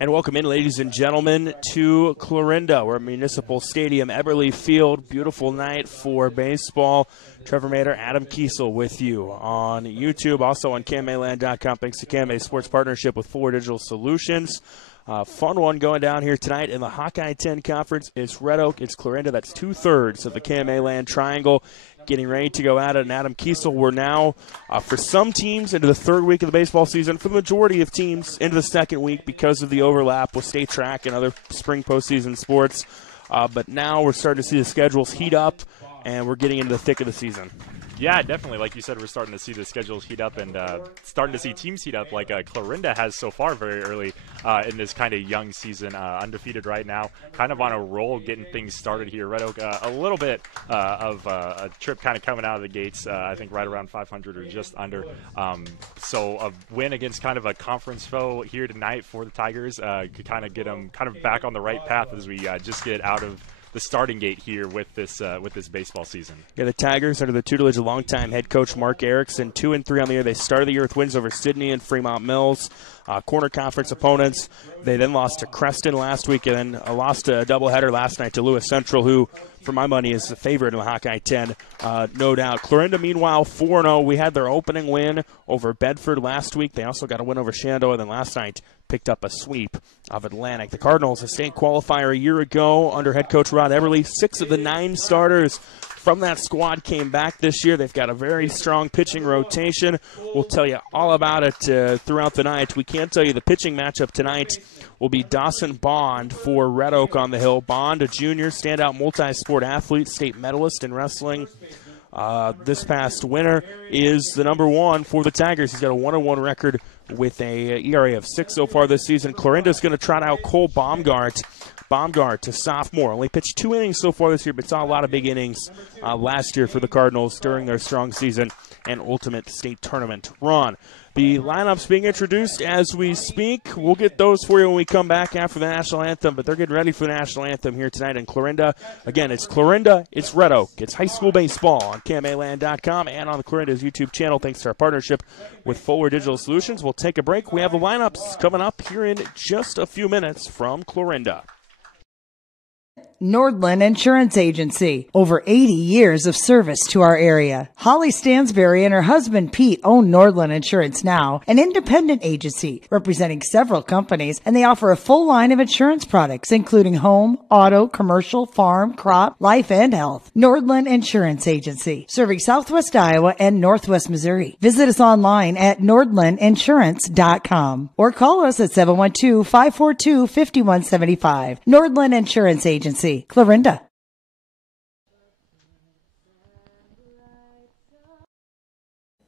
And welcome in, ladies and gentlemen, to Clarinda. We're at Municipal Stadium, Eberly Field. Beautiful night for baseball. Trevor Mader, Adam Kiesel with you on YouTube, also on KMAland.com. Thanks to KMA Sports Partnership with Forward Digital Solutions. Fun one going down here tonight in the Hawkeye 10 Conference. It's Red Oak, it's Clarinda. That's 2/3 of the KMA Land Triangle getting ready to go at it. And Adam Kiesel, we're now, for some teams, into the third week of the baseball season. For the majority of teams, into the second week because of the overlap with state track and other spring postseason sports. But now we're starting to see the schedules heat up, and we're getting into the thick of the season. Yeah, definitely. Like you said, we're starting to see the schedules heat up and starting to see teams heat up like Clarinda has so far very early in this kind of young season. Undefeated right now, kind of on a roll getting things started here. Red Oak, a little bit of a trip kind of coming out of the gates, I think right around 500 or just under. So a win against kind of a conference foe here tonight for the Tigers could kind of get them kind of back on the right path as we just get out of the starting gate here with this baseball season. Yeah, the Tigers, under the tutelage of longtime head coach Mark Erickson, 2-3 on the year. They started the year with wins over Sidney and Fremont Mills, corner conference opponents. They then lost to Creston last week and then lost a doubleheader last night to Lewis Central, who, for my money, is the favorite in the Hawkeye 10, no doubt. Clarinda, meanwhile, 4-0. We had their opening win over Bedford last week. They also got a win over Shenandoah, and then last night picked up a sweep of Atlantic. The Cardinals, a state qualifier a year ago under head coach Rod Everly. 6 of the 9 starters from that squad came back this year. They've got a very strong pitching rotation. We'll tell you all about it throughout the night. We can't tell you the pitching matchup tonight will be Dawson Bond for Red Oak on the Hill. Bond, a junior, standout multi-sport athlete, state medalist in wrestling. This past winter is the number 1 for the Tigers. He's got a 1-1 record with a ERA of 6 so far this season. Clarinda's going to trot out Cole Baumgart. Baumgart, a sophomore, only pitched 2 innings so far this year, but saw a lot of big innings last year for the Cardinals during their strong season and ultimate state tournament run. The lineups being introduced as we speak. We'll get those for you when we come back after the national anthem, but they're getting ready for the national anthem here tonight in Clarinda. Again, it's Clarinda, it's Red Oak, it's high school baseball on KMAland.com and on the Clarinda's YouTube channel, thanks to our partnership with Forward Digital Solutions. We'll take a break. We have the lineups coming up here in just a few minutes from Clarinda. Nordland Insurance Agency. Over 80 years of service to our area. Holly Stansberry and her husband Pete own Nordland Insurance now, an independent agency representing several companies, and they offer a full line of insurance products, including home, auto, commercial, farm, crop, life, and health. Nordland Insurance Agency, serving Southwest Iowa and Northwest Missouri. Visit us online at nordlandinsurance.com or call us at 712-542-5175. Nordland Insurance Agency, Clarinda.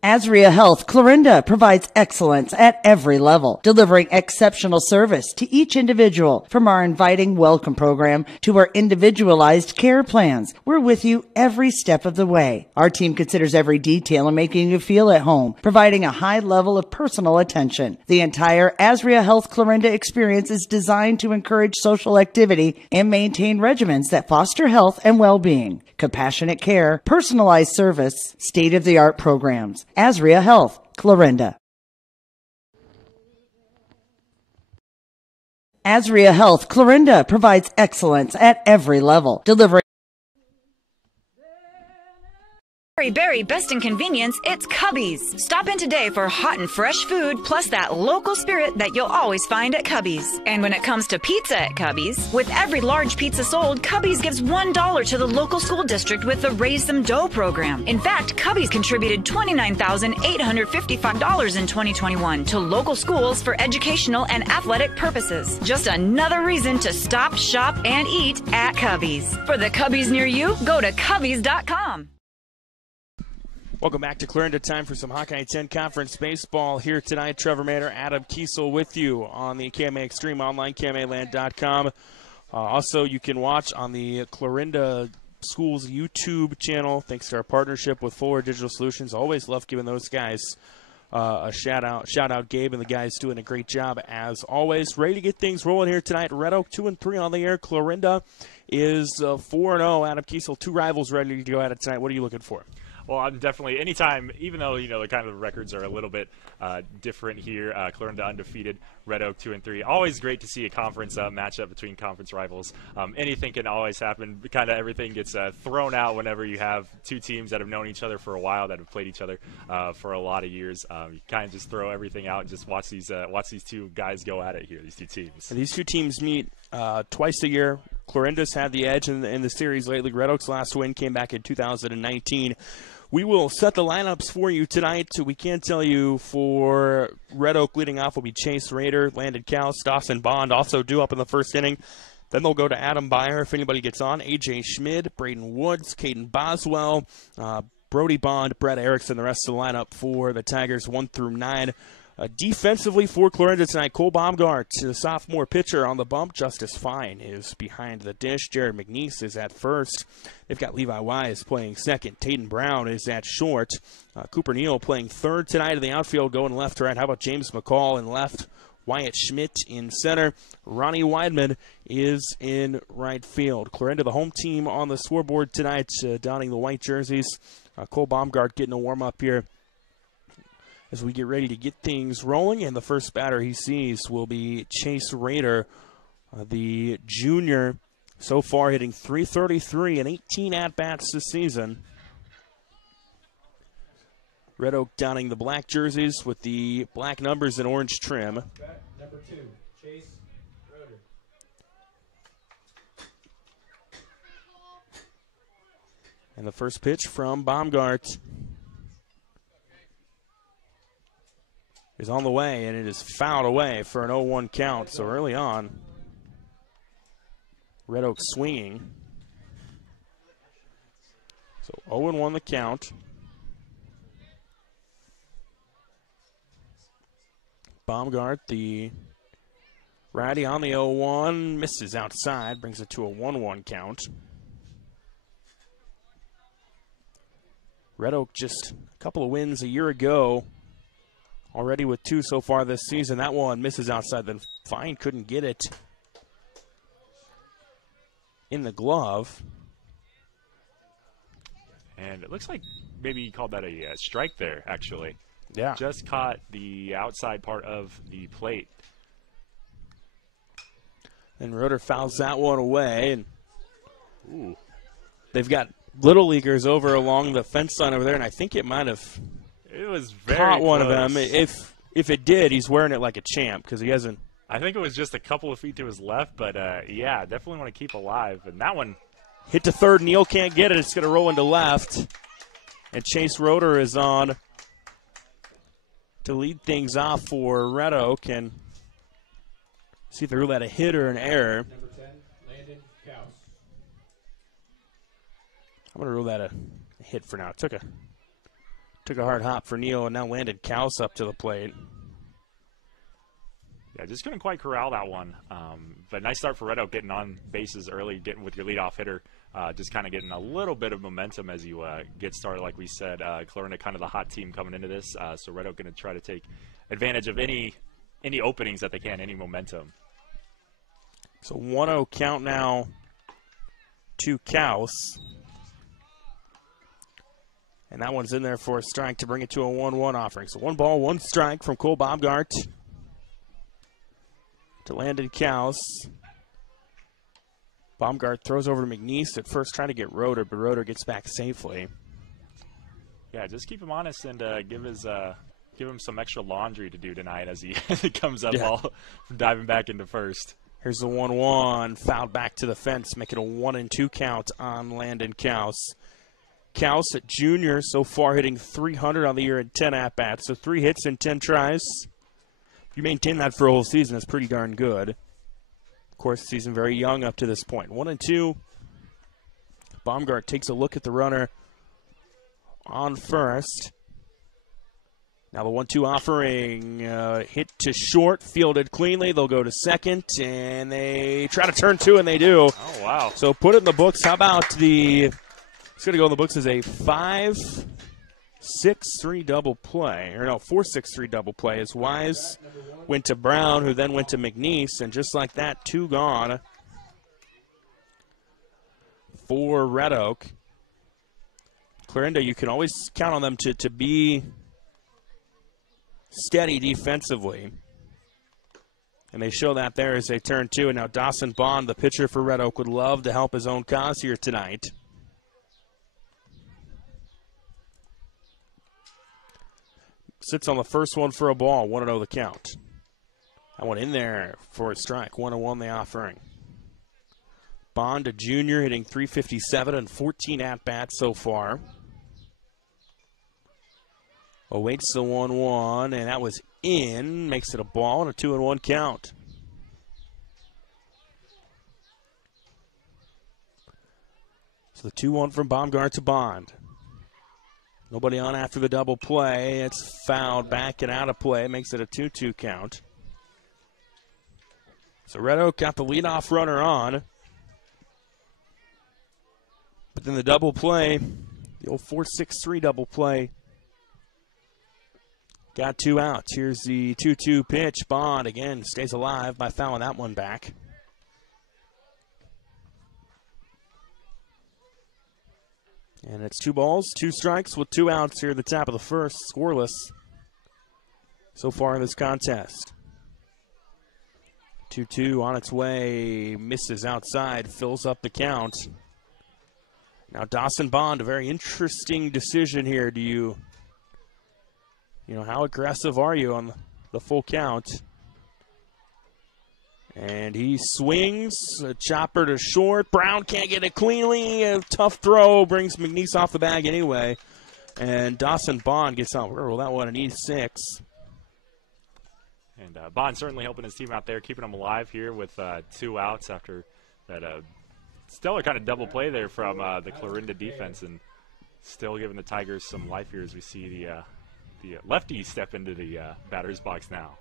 Azria Health Clarinda provides excellence at every level, delivering exceptional service to each individual. From our inviting welcome program to our individualized care plans, we're with you every step of the way. Our team considers every detail in making you feel at home, providing a high level of personal attention. The entire Azria Health Clarinda experience is designed to encourage social activity and maintain regimens that foster health and well-being. Compassionate care, personalized service, state-of-the-art programs. Azria Health, Clarinda. Azria Health, Clarinda provides excellence at every level, delivering Berry, best in convenience, it's Cubby's. Stop in today for hot and fresh food, plus that local spirit that you'll always find at Cubby's. And when it comes to pizza at Cubby's, with every large pizza sold, Cubby's gives $1 to the local school district with the Raise Some Dough program. In fact, Cubby's contributed $29,855 in 2021 to local schools for educational and athletic purposes. Just another reason to stop, shop, and eat at Cubby's. For the Cubby's near you, go to Cubby's.com. Welcome back to Clarinda. Time for some Hawkeye 10 Conference baseball here tonight. Trevor Mader, Adam Kiesel with you on the KMA Extreme online, KMAland.com. Also, you can watch on the Clarinda Schools YouTube channel, thanks to our partnership with Forward Digital Solutions. Always love giving those guys a shout out. Shout out Gabe and the guys doing a great job as always. Ready to get things rolling here tonight. Red Oak 2-3 on the air. Clarinda is 4-0. Adam Kiesel, 2 rivals ready to go at it tonight. What are you looking for? Well, I'm definitely, anytime, even though, the kind of records are a little bit different here, Clarinda undefeated, Red Oak 2-3. Always great to see a conference matchup between conference rivals. Anything can always happen. Kind of everything gets thrown out whenever you have two teams that have known each other for a while, that have played each other for a lot of years. You kind of just throw everything out and just watch these two guys go at it here, these two teams. And these two teams meet twice a year. Clarinda's had the edge in the series lately. Red Oak's last win came back in 2019. We will set the lineups for you tonight. We can tell you for Red Oak leading off will be Chase Rader, Landon Cows, Dawson Bond, also due up in the first inning. Then they'll go to Adam Beyer if anybody gets on, A.J. Schmid, Braden Woods, Caden Boswell, Brody Bond, Brett Erickson, the rest of the lineup for the Tigers 1 through 9. Defensively for Clarinda tonight, Cole Baumgart, the sophomore pitcher on the bump. Justice Fine is behind the dish. Jared McNeese is at first. They've got Levi Wise playing second. Tayden Brown is at short. Cooper Neal playing third tonight in the outfield, going left to right. How about James McCall in left? Wyatt Schmidt in center. Ronnie Weidman is in right field. Clarinda, the home team on the scoreboard tonight, donning the white jerseys. Cole Baumgart getting a warm-up here as we get ready to get things rolling. And the first batter he sees will be Chase Rader, the junior, so far hitting .333 and 18 at-bats this season. Red Oak donning the black jerseys with the black numbers and orange trim. Number 2, Chase Rader. And the first pitch from Baumgart is on the way, and it is fouled away for an 0-1 count. So early on, Red Oak swinging. So 0-1 the count. Baumgart, the righty on the 0-1, misses outside, brings it to a 1-1 count. Red Oak just a couple of wins a year ago, already with 2 so far this season. That one misses outside, then Fine couldn't get it in the glove. And it looks like maybe he called that a strike there, actually. Yeah. Just caught the outside part of the plate. And Roeder fouls that one away. And ooh, they've got Little Leaguers over along the fence line over there, and I think it might have it was very caught one close. of them. If it did, he's wearing it like a champ because he hasn't. I think it was just a couple of feet to his left, but yeah, definitely want to keep alive. And that one hit to third. Neal can't get it. It's going to roll into left. And Chase Roeder is on to lead things off for Red Oak. And see if they rule that a hit or an error. Number 10, Landon Cows. I'm going to rule that a hit for now. Took a hard hop for Neal, and now landed Cows up to the plate. Yeah, just couldn't quite corral that one. But nice start for Red Oak, getting on bases early, getting with your leadoff hitter, just kind of getting a little bit of momentum as you get started. Like we said, Clarinda kind of the hot team coming into this, so Red Oak going to try to take advantage of any openings that they can, any momentum. So 1-0 count now to Cows. And that one's in there for a strike to bring it to a 1-1 offering. So 1 ball, 1 strike from Cole Baumgart to Landon Cows. Baumgart throws over to McNeese at first, trying to get Roeder, but Roeder gets back safely. Yeah, just keep him honest and give him some extra laundry to do tonight as he comes up all diving back into first. Here's the 1-1, fouled back to the fence, making a 1-2 count on Landon Cows. Cows at junior, so far hitting .300 on the year in 10 at-bats. So 3 hits in 10 tries. If you maintain that for a whole season, that's pretty darn good. Of course, the season very young up to this point. 1-2. Baumgart takes a look at the runner on first. Now the 1-2 offering, hit to short, fielded cleanly. They'll go to second, and they try to turn 2, and they do. Oh, wow. So put it in the books. How about it's going to go in the books as a 5-6-3 double play. Or no, 4-6-3 double play as Wise went to Brown, who then went to McNeese. And just like that, 2 gone for Red Oak. Clarinda, you can always count on them to be steady defensively. And they show that there as they turn two. And now Dawson Bond, the pitcher for Red Oak, would love to help his own cause here tonight. Sits on the first one for a ball. 1-0 the count. That one in there for a strike. 1-1 the offering. Bond, a junior, hitting .357 and 14 at-bats so far. Awaits the 1-1, and that was in. Makes it a ball and a 2-1 count. So the 2-1 from Baumgart to Bond. Nobody on after the double play. It's fouled back and out of play. Makes it a 2-2 count. So Red Oak got the leadoff runner on. But then the double play, the old 4-6-3 double play, got 2 outs. Here's the 2-2 pitch. Bond again stays alive by fouling that one back. And it's 2 balls, 2 strikes with 2 outs here at the top of the first. Scoreless so far in this contest. 2-2 on its way. Misses outside. Fills up the count. Now Dawson Bond, a very interesting decision here. Do you know, how aggressive are you on the full count? And he swings, a chopper to short. Brown can't get it cleanly. A tough throw brings McNeese off the bag anyway. And Dawson Bond gets out. We're going to roll that one in E6. And Bond certainly helping his team out there, keeping them alive here with 2 outs after that stellar kind of double play there from the Clarinda defense, and still giving the Tigers some life here as we see the lefty step into the batter's box now.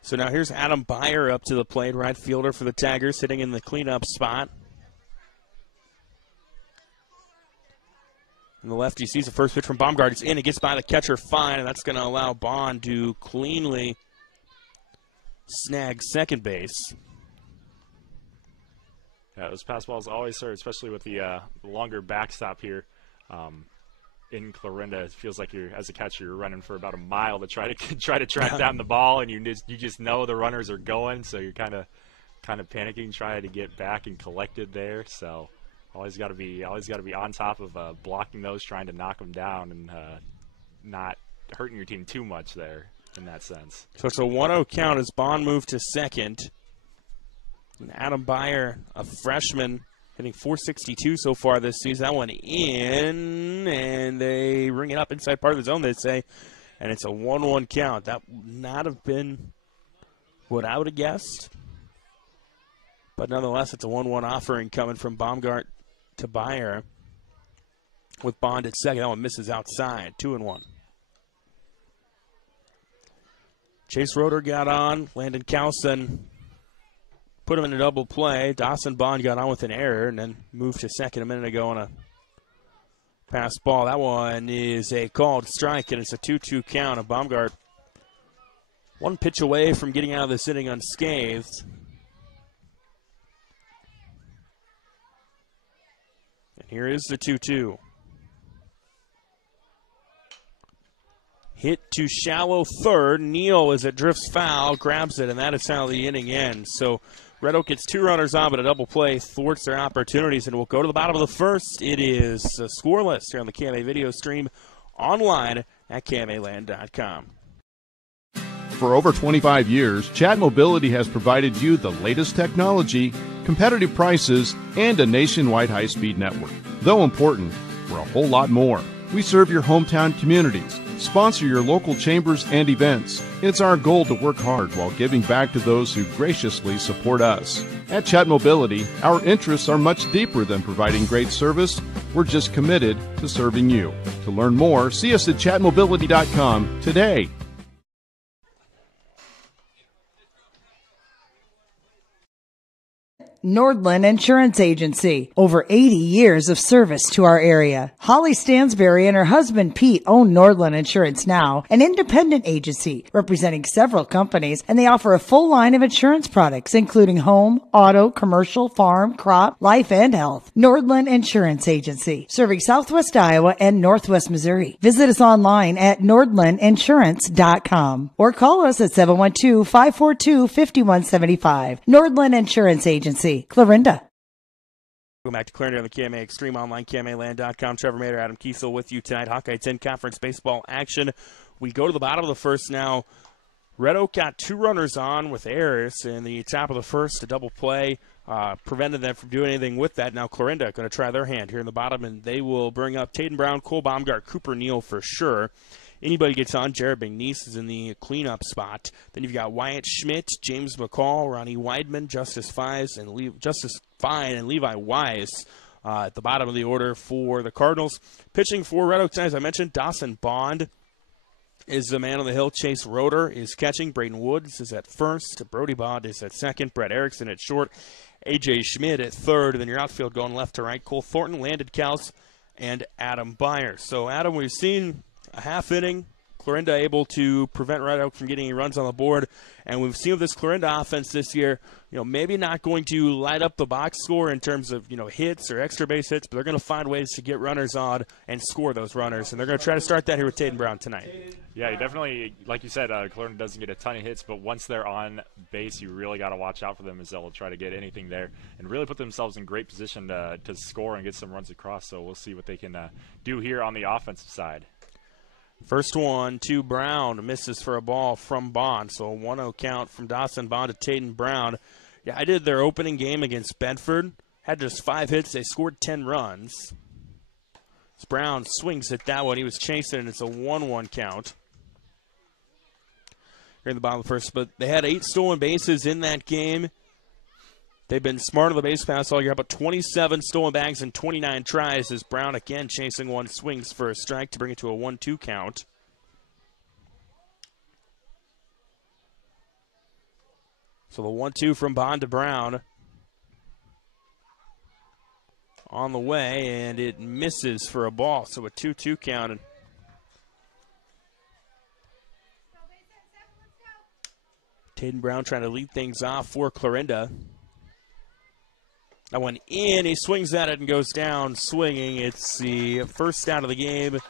So now here's Adam Byer up to the plate, right fielder for the Tigers, sitting in the cleanup spot. And the lefty sees the first pitch from Baumgart. It's in. It gets by the catcher fine, and that's going to allow Bond to cleanly snag second base. Yeah, those pass balls always hurt, especially with the longer backstop here. In Clarinda, it feels like you're, as a catcher, you're running for about a mile to try to track down the ball, and you just know the runners are going, so you're kind of panicking, trying to get back and collected there. So always got to be on top of blocking those, trying to knock them down, and not hurting your team too much there in that sense. So it's a 1-0 count as Bond moved to second. And Adam Byer, a freshman, hitting .462 so far this season. That one in, and they ring it up inside part of the zone, they say, and it's a 1-1 count. That would not have been what I would have guessed. But nonetheless, it's a 1-1 offering coming from Baumgart to Byer with Bond at second. That one misses outside, 2-1. Chase Roeder got on. Landon Cowson put him in a double play. Dawson Bond got on with an error and then moved to second a minute ago on a pass ball. That one is a called strike, and it's a 2-2 count. Of Baumgart, one pitch away from getting out of this inning unscathed. And here is the 2-2. Hit to shallow third. Neal, as it drifts foul, grabs it, and that is how the inning ends. So Red Oak gets 2 runners on, but a double play thwarts their opportunities, and we'll go to the bottom of the first. It is scoreless here on the KMA video stream online at KMAland.com. For over 25 years, Chat Mobility has provided you the latest technology, competitive prices, and a nationwide high-speed network. Though important, we're a whole lot more. We serve your hometown communities, sponsor your local chambers and events. It's our goal to work hard while giving back to those who graciously support us. At Chat Mobility, our interests are much deeper than providing great service. We're just committed to serving you. To learn more, see us at chatmobility.com today. Nordland Insurance Agency. Over 80 years of service to our area. Holly Stansberry and her husband Pete own Nordland Insurance Now, an independent agency representing several companies, and they offer a full line of insurance products, including home, auto, commercial, farm, crop, life, and health. Nordland Insurance Agency, serving Southwest Iowa and Northwest Missouri. Visit us online at nordlandinsurance.com or call us at 712-542-5175. Nordland Insurance Agency, Clarinda. Welcome back to Clarinda on the KMA Extreme Online, KMAland.com. Trevor Mader, Adam Kiesel with you tonight. Hawkeye 10 Conference Baseball action. We go to the bottom of the first now. Red Oak got 2 runners on with errors in the top of the first. A double play prevented them from doing anything with that. Now Clarinda going to try their hand here in the bottom, and they will bring up Taden Brown, Cole Baumgart, Cooper Neal for sure. Anybody gets on, Jared McNeese is in the cleanup spot. Then you've got Wyatt Schmidt, James McCall, Ronnie Weidman, Justice Fine, and Levi Wise at the bottom of the order for the Cardinals. Pitching for Red Oak tonight, as I mentioned, Dawson Bond is the man on the hill. Chase Roeder is catching. Braden Woods is at first. Brody Bond is at second. Brett Erickson at short. A.J. Schmidt at third. And then your outfield going left to right. Cole Thornton, Landon Kaus, and Adam Byers. So, Adam, we've seen a half inning. Clarinda able to prevent Red Oak from getting any runs on the board. And we've seen with this Clarinda offense this year, maybe not going to light up the box score in terms of, hits or extra base hits, but they're going to find ways to get runners on and score those runners. And they're going to try to start that here with Taden Brown tonight. Yeah, you definitely, like you said, Clarinda doesn't get a ton of hits, but once they're on base, you really got to watch out for them as they'll try to get anything there and really put themselves in great position to score and get some runs across. So we'll see what they can do here on the offensive side. First one to Brown, misses for a ball from Bond. So a 1-0 count from Dawson Bond to Taden Brown. Yeah, I did their opening game against Bedford. Had just 5 hits. They scored 10 runs. As Brown swings at that one. He was chasing, and it's a 1-1 count. Here in the bottom of the first. But they had 8 stolen bases in that game. They've been smart on the base pass all year. About 27 stolen bags and 29 tries as Brown again chasing one, swings for a strike to bring it to a 1-2 count. So the 1-2 from Bond to Brown on the way, and it misses for a ball. So a 2-2 count. Taden Brown trying to lead things off for Clarinda. That one in, he swings at it and goes down swinging. It's the first out of the game.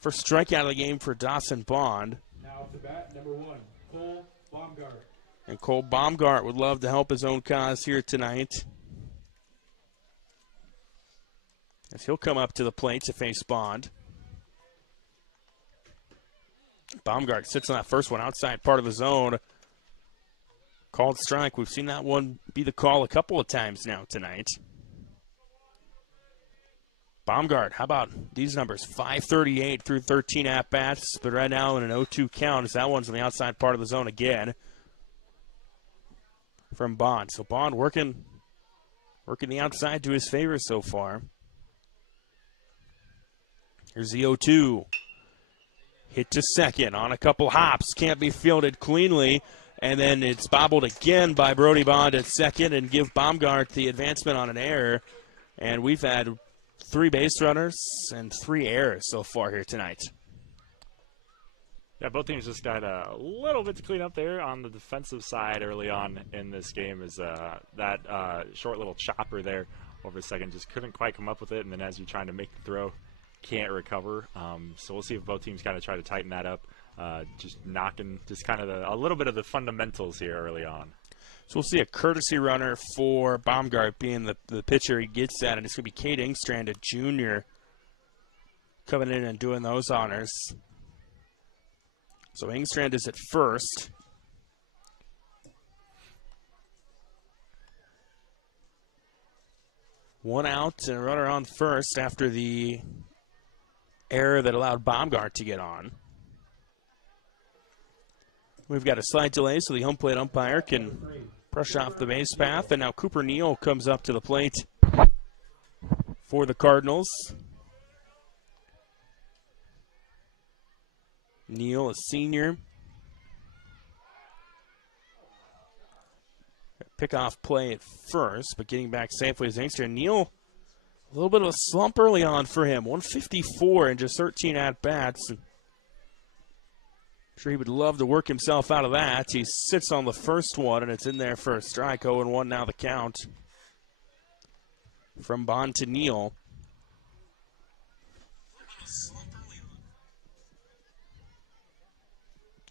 First strikeout of the game for Dawson Bond. Now up to bat, number 1, Cole Baumgart. And Cole Baumgart would love to help his own cause here tonight, as he'll come up to the plate to face Bond. Baumgart sits on that first one outside part of the zone. Called strike. We've seen that one be the call a couple of times now tonight. Baumgart, how about these numbers? 538 through 13 at-bats, but right now in an 0-2 count as that one's on the outside part of the zone again from Bond. So Bond working the outside to his favor so far. Here's the 0-2. Hit to second on a couple hops. Can't be fielded cleanly. And then it's bobbled again by Brody Bond at second and give Baumgart the advancement on an error. And we've had 3 base runners and 3 errors so far here tonight. Yeah, both teams just got a little bit to clean up there on the defensive side early on in this game. Is that short little chopper there over a second just couldn't quite come up with it. And then as you're trying to make the throw, can't recover. So we'll see if both teams kind of try to tighten that up. Just knocking just kind of a little bit of the fundamentals here early on. So we'll see a courtesy runner for Baumgart being the pitcher he gets at, and it's going to be Cade Engstrand, a junior, coming in and doing those honors. So Engstrand is at first. One out and a runner on first after the error that allowed Baumgart to get on. We've got a slight delay so the home plate umpire can brush off the base path. And now Cooper Neal comes up to the plate for the Cardinals. Neal, a senior. pickoff play at first, but getting back safely is Inkster. And Neal, a little bit of a slump early on for him. 154 and just 13 at-bats. I'm sure he would love to work himself out of that. He sits on the first one, and it's in there for a strike. 0-1 now the count. From Bond to Neal.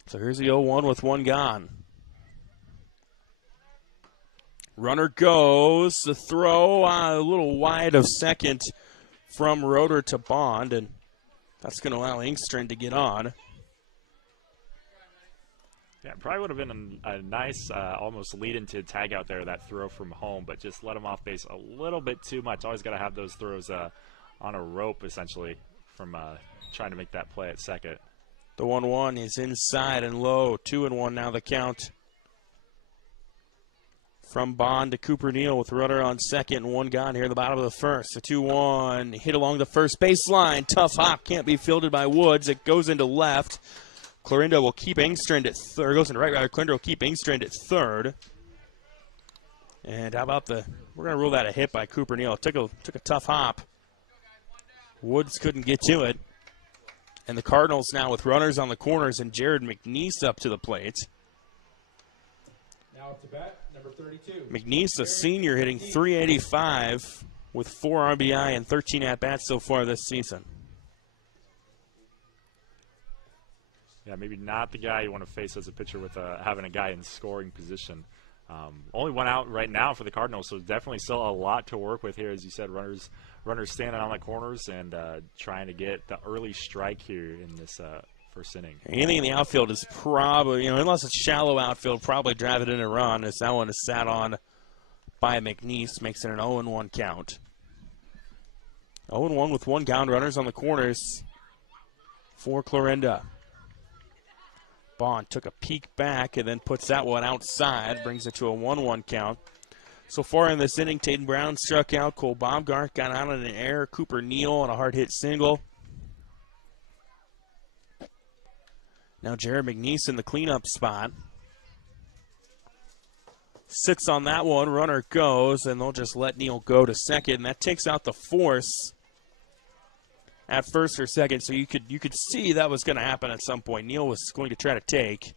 So here's the 0-1 with one gone. Runner goes. The throw a little wide of second from Roeder to Bond, and that's going to allow Engstrand to get on. Yeah, probably would have been a nice almost lead into tag out there, that throw from home, but just let him off base a little bit too much. Always got to have those throws on a rope, essentially, from trying to make that play at second. The 1-1 is inside and low. 2-1 now the count. From Bond to Cooper Neal with runner on second and one gone here in the bottom of the first. The 2-1 hit along the first baseline. Tough hop, can't be fielded by Woods. It goes into left. Clarinda will keep Engstrand at third. Goes into right, rather. Clarinda will keep Engstrand at third. And how about we're going to rule that a hit by Cooper Neal. It took a tough hop. Woods couldn't get to it. And the Cardinals now with runners on the corners and Jared McNeese up to the plate. Now up to bat, number 32. McNeese, a senior, hitting .385 with 4 RBI and 13 at-bats so far this season. Yeah, maybe not the guy you want to face as a pitcher with having a guy in scoring position. Only one out right now for the Cardinals, so definitely still a lot to work with here. As you said, runners standing on the corners and trying to get the early strike here in this first inning. Anything in the outfield is probably, unless it's shallow outfield, probably drive it in a run, as that one is sat on by McNeese, makes it an 0-1 count. 0-1 with one down, runners on the corners for Clarinda. Bond took a peek back and then puts that one outside, brings it to a 1-1 count. So far in this inning, Tatum Brown struck out. Cole Baumgart got out on an error. Cooper Neal on a hard hit single. Now Jared McNeese in the cleanup spot. Sits on that one. Runner goes, and they'll just let Neal go to second. And that takes out the force at first or second. So you could see that was going to happen at some point. Neal was going to try to take.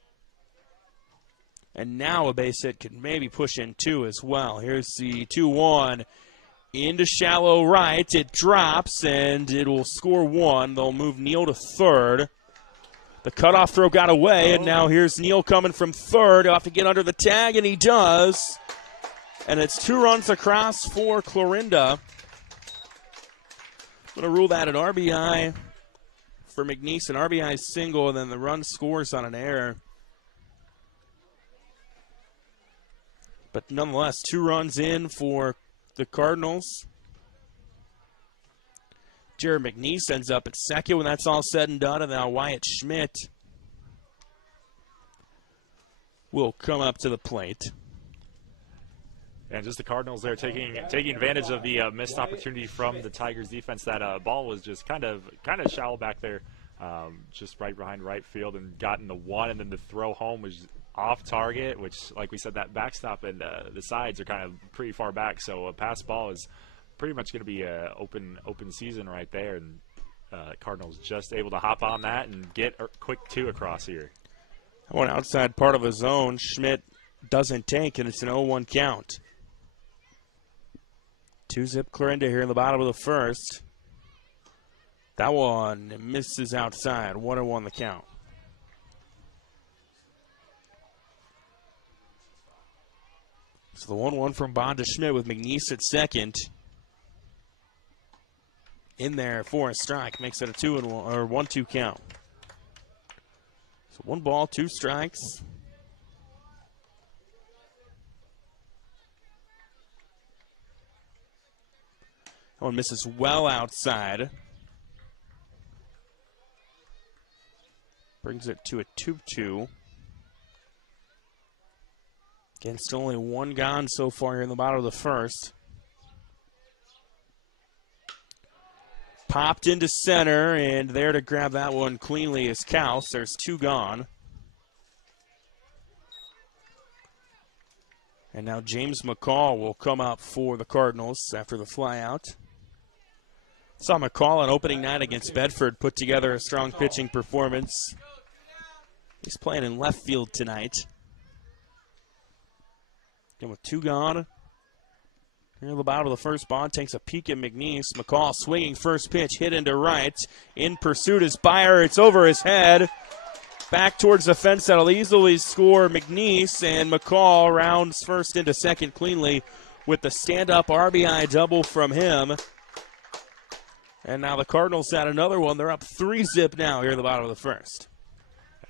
And now a base hit could maybe push in two as well. Here's the 2-1 into shallow right. It drops, and it will score one. They'll move Neal to third. The cutoff throw got away, and now here's Neal coming from third. He'll have to get under the tag, and he does. And it's 2 runs across for Clarinda. I'm going to rule that an RBI for McNeese, an RBI single, and then the run scores on an error. But nonetheless, 2 runs in for the Cardinals. Jared McNeese ends up at second when that's all said and done, and now Wyatt Schmidt will come up to the plate. And just the Cardinals there taking advantage of the missed opportunity from the Tigers defense. That ball was just kind of shallow back there, just right behind right field, and got in the one, and then the throw home was off target, which, like we said, that backstop and the sides are kind of pretty far back, so a pass ball is pretty much going to be an open season right there, and Cardinals just able to hop on that and get a quick 2 across here. That one outside part of his zone, Schmidt doesn't take, and it's an 0-1 count. 2-zip Clarinda here in the bottom of the first. That one misses outside. 1-1 the count. So the 1-1 from Bond to Schmidt with McNeese at second. In there for a strike. Makes it a 1-2 count. So 1 ball, 2 strikes. That one misses well outside. Brings it to a 2-2. Again, still only 1 gone so far here in the bottom of the first. Popped into center, and there to grab that one cleanly is Kaus. There's 2 gone. And now James McCall will come out for the Cardinals after the flyout. Saw McCall on opening night against Bedford put together a strong pitching performance. He's playing in left field tonight. And with 2 gone, here at the bottom of the first, Bond takes a peek at McNeese. McCall swinging first pitch, hit into right. In pursuit is Byer. It's over his head. Back towards the fence. That'll easily score McNeese, and McCall rounds first into second cleanly with the stand-up RBI double from him. And now the Cardinals had another one. They're up 3-zip now here at the bottom of the first.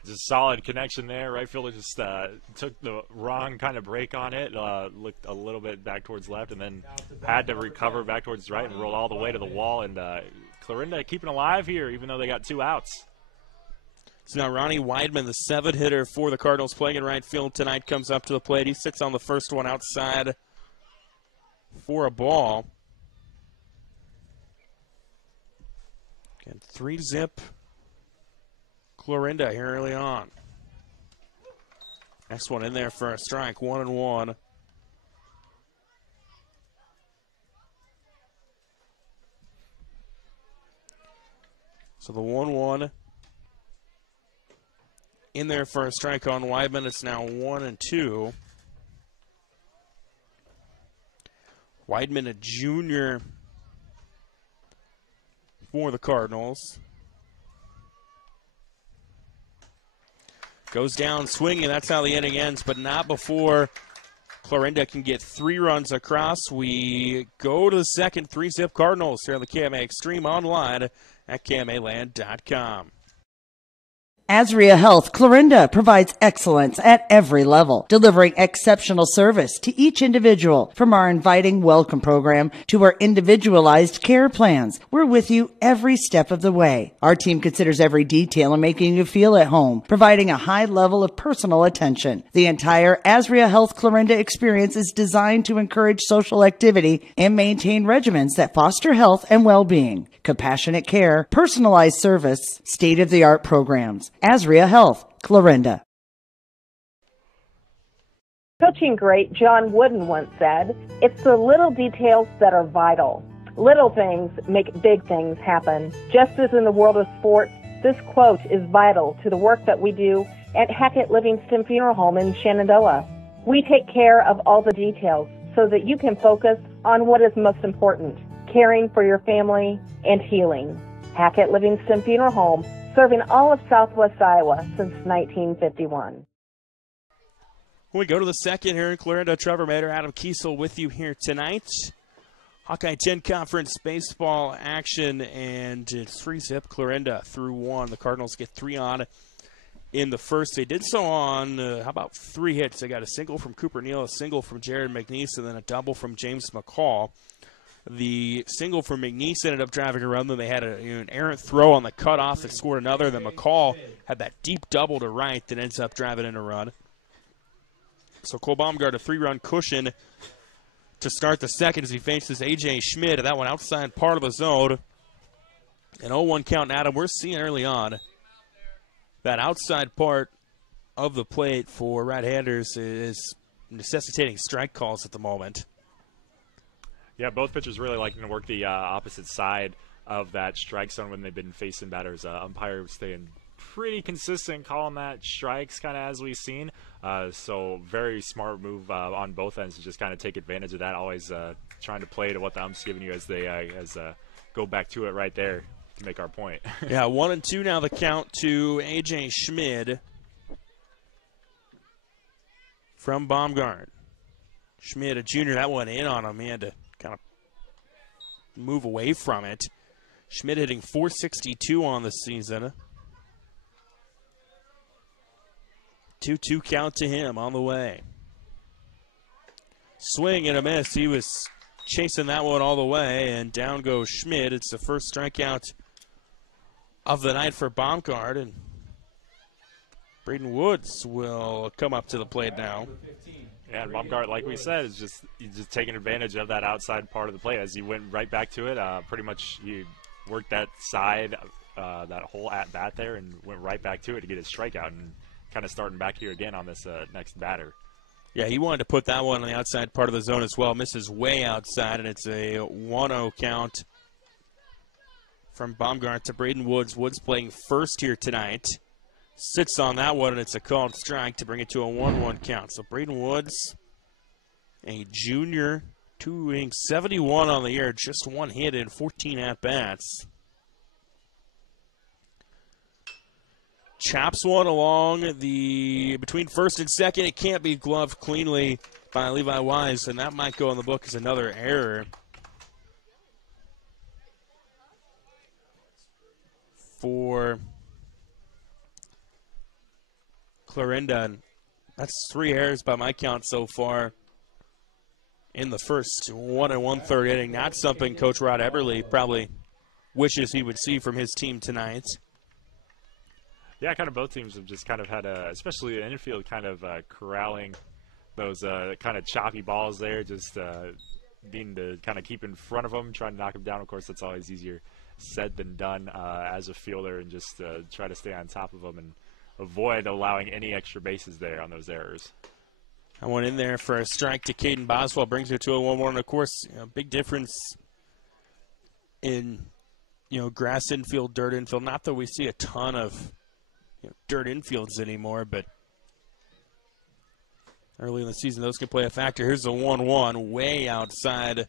Just solid connection there. Right fielder just took the wrong kind of break on it, looked a little bit back towards left, and then had to recover back towards right and roll all the way to the wall. And Clarinda keeping alive here, even though they got 2 outs. So now Ronnie Weidman, the 7th hitter for the Cardinals, playing in right field tonight, comes up to the plate. He sits on the first one outside for a ball. And 3-zip Clarinda here early on. Next one in there for a strike, 1-1. So the 1-1 in there for a strike on Weidman. It's now 1-2. Weidman, a junior for the Cardinals. Goes down swinging. That's how the inning ends, but not before Clarinda can get 3 runs across. We go to the second. 3-zip Cardinals here on the KMA Extreme online at KMAland.com. Asria Health Clarinda provides excellence at every level, delivering exceptional service to each individual. From our inviting welcome program to our individualized care plans, we're with you every step of the way. Our team considers every detail in making you feel at home, providing a high level of personal attention. The entire Asria Health Clarinda experience is designed to encourage social activity and maintain regimens that foster health and well-being. Compassionate care, personalized service, state-of-the-art programs. Asria Health, Clarinda. Coaching great John Wooden once said, "It's the little details that are vital. Little things make big things happen." Just as in the world of sports, this quote is vital to the work that we do at Hackett Livingston Funeral Home in Shenandoah. We take care of all the details so that you can focus on what is most important, caring for your family and healing. Hackett Livingston Funeral Home, serving all of Southwest Iowa since 1951. When we go to the second here in Clarinda, Trevor Mader, Adam Kiesel with you here tonight. Hawkeye 10 Conference baseball action, and it's 3-zip Clarinda through 1. The Cardinals get 3 on in the first. They did so on, how about 3 hits? They got a single from Cooper Neal, a single from Jared McNeese, and then a double from James McCall. The single from McNeese ended up driving a run. Then they had an errant throw on the cutoff that scored another. Then McCall had that deep double to right that ends up driving in a run. So Cole Baumgart, a 3-run cushion to start the second as he faces A.J. Schmidt. That one outside part of the zone. An 0-1 count. Adam, we're seeing early on that outside part of the plate for right-handers is necessitating strike calls at the moment. Yeah, both pitchers really liking to work the opposite side of that strike zone when they've been facing batters. Umpire staying pretty consistent, calling that strikes kind of as we've seen. So very smart move on both ends to just kind of take advantage of that. Always trying to play to what the ump's giving you as they go back to it right there to make our point. Yeah, 1-2 now the count to A.J. Schmidt from Baumgart. Schmidt, a junior, that one in on him. He had to kind of move away from it. Schmidt hitting .462 on the season. 2-2 count to him on the way. Swing and a miss. He was chasing that one all the way, and down goes Schmidt. It's the first strikeout of the night for Baumgart, and Braden Woods will come up to the plate now. Yeah, and Baumgart, like we said, is just taking advantage of that outside part of the plate as he went right back to it. Pretty much he worked that side, that whole at-bat there, and went right back to it to get his strikeout, and kind of starting back here again on this next batter. Yeah, he wanted to put that one on the outside part of the zone as well. Misses way outside, and it's a 1-0 count from Baumgart to Braden Woods. Woods playing first here tonight. Sits on that one, and it's a called strike to bring it to a 1-1 count. So Braden Woods, a junior, 2 innings, 71 on the year, just one hit in 14 at-bats. Chops one along between first and second. It can't be gloved cleanly by Levi Wise, and that might go on the book as another error for Clarinda. And that's 3 errors by my count so far in the first 1 1/3 inning. Not something Coach Rod Eberle probably wishes he would see from his team tonight. Yeah, kind of both teams have just kind of had especially the infield, kind of corralling those kind of choppy balls there, just needing to kind of keep in front of them, trying to knock them down. Of course, that's always easier said than done as a fielder, and just try to stay on top of them and avoid allowing any extra bases there on those errors. I went in there for a strike to Caden Boswell, brings it to a 1-1. Of course, big difference in grass infield, dirt infield. Not that we see a ton of dirt infields anymore, but early in the season those can play a factor. Here's a 1-1 way outside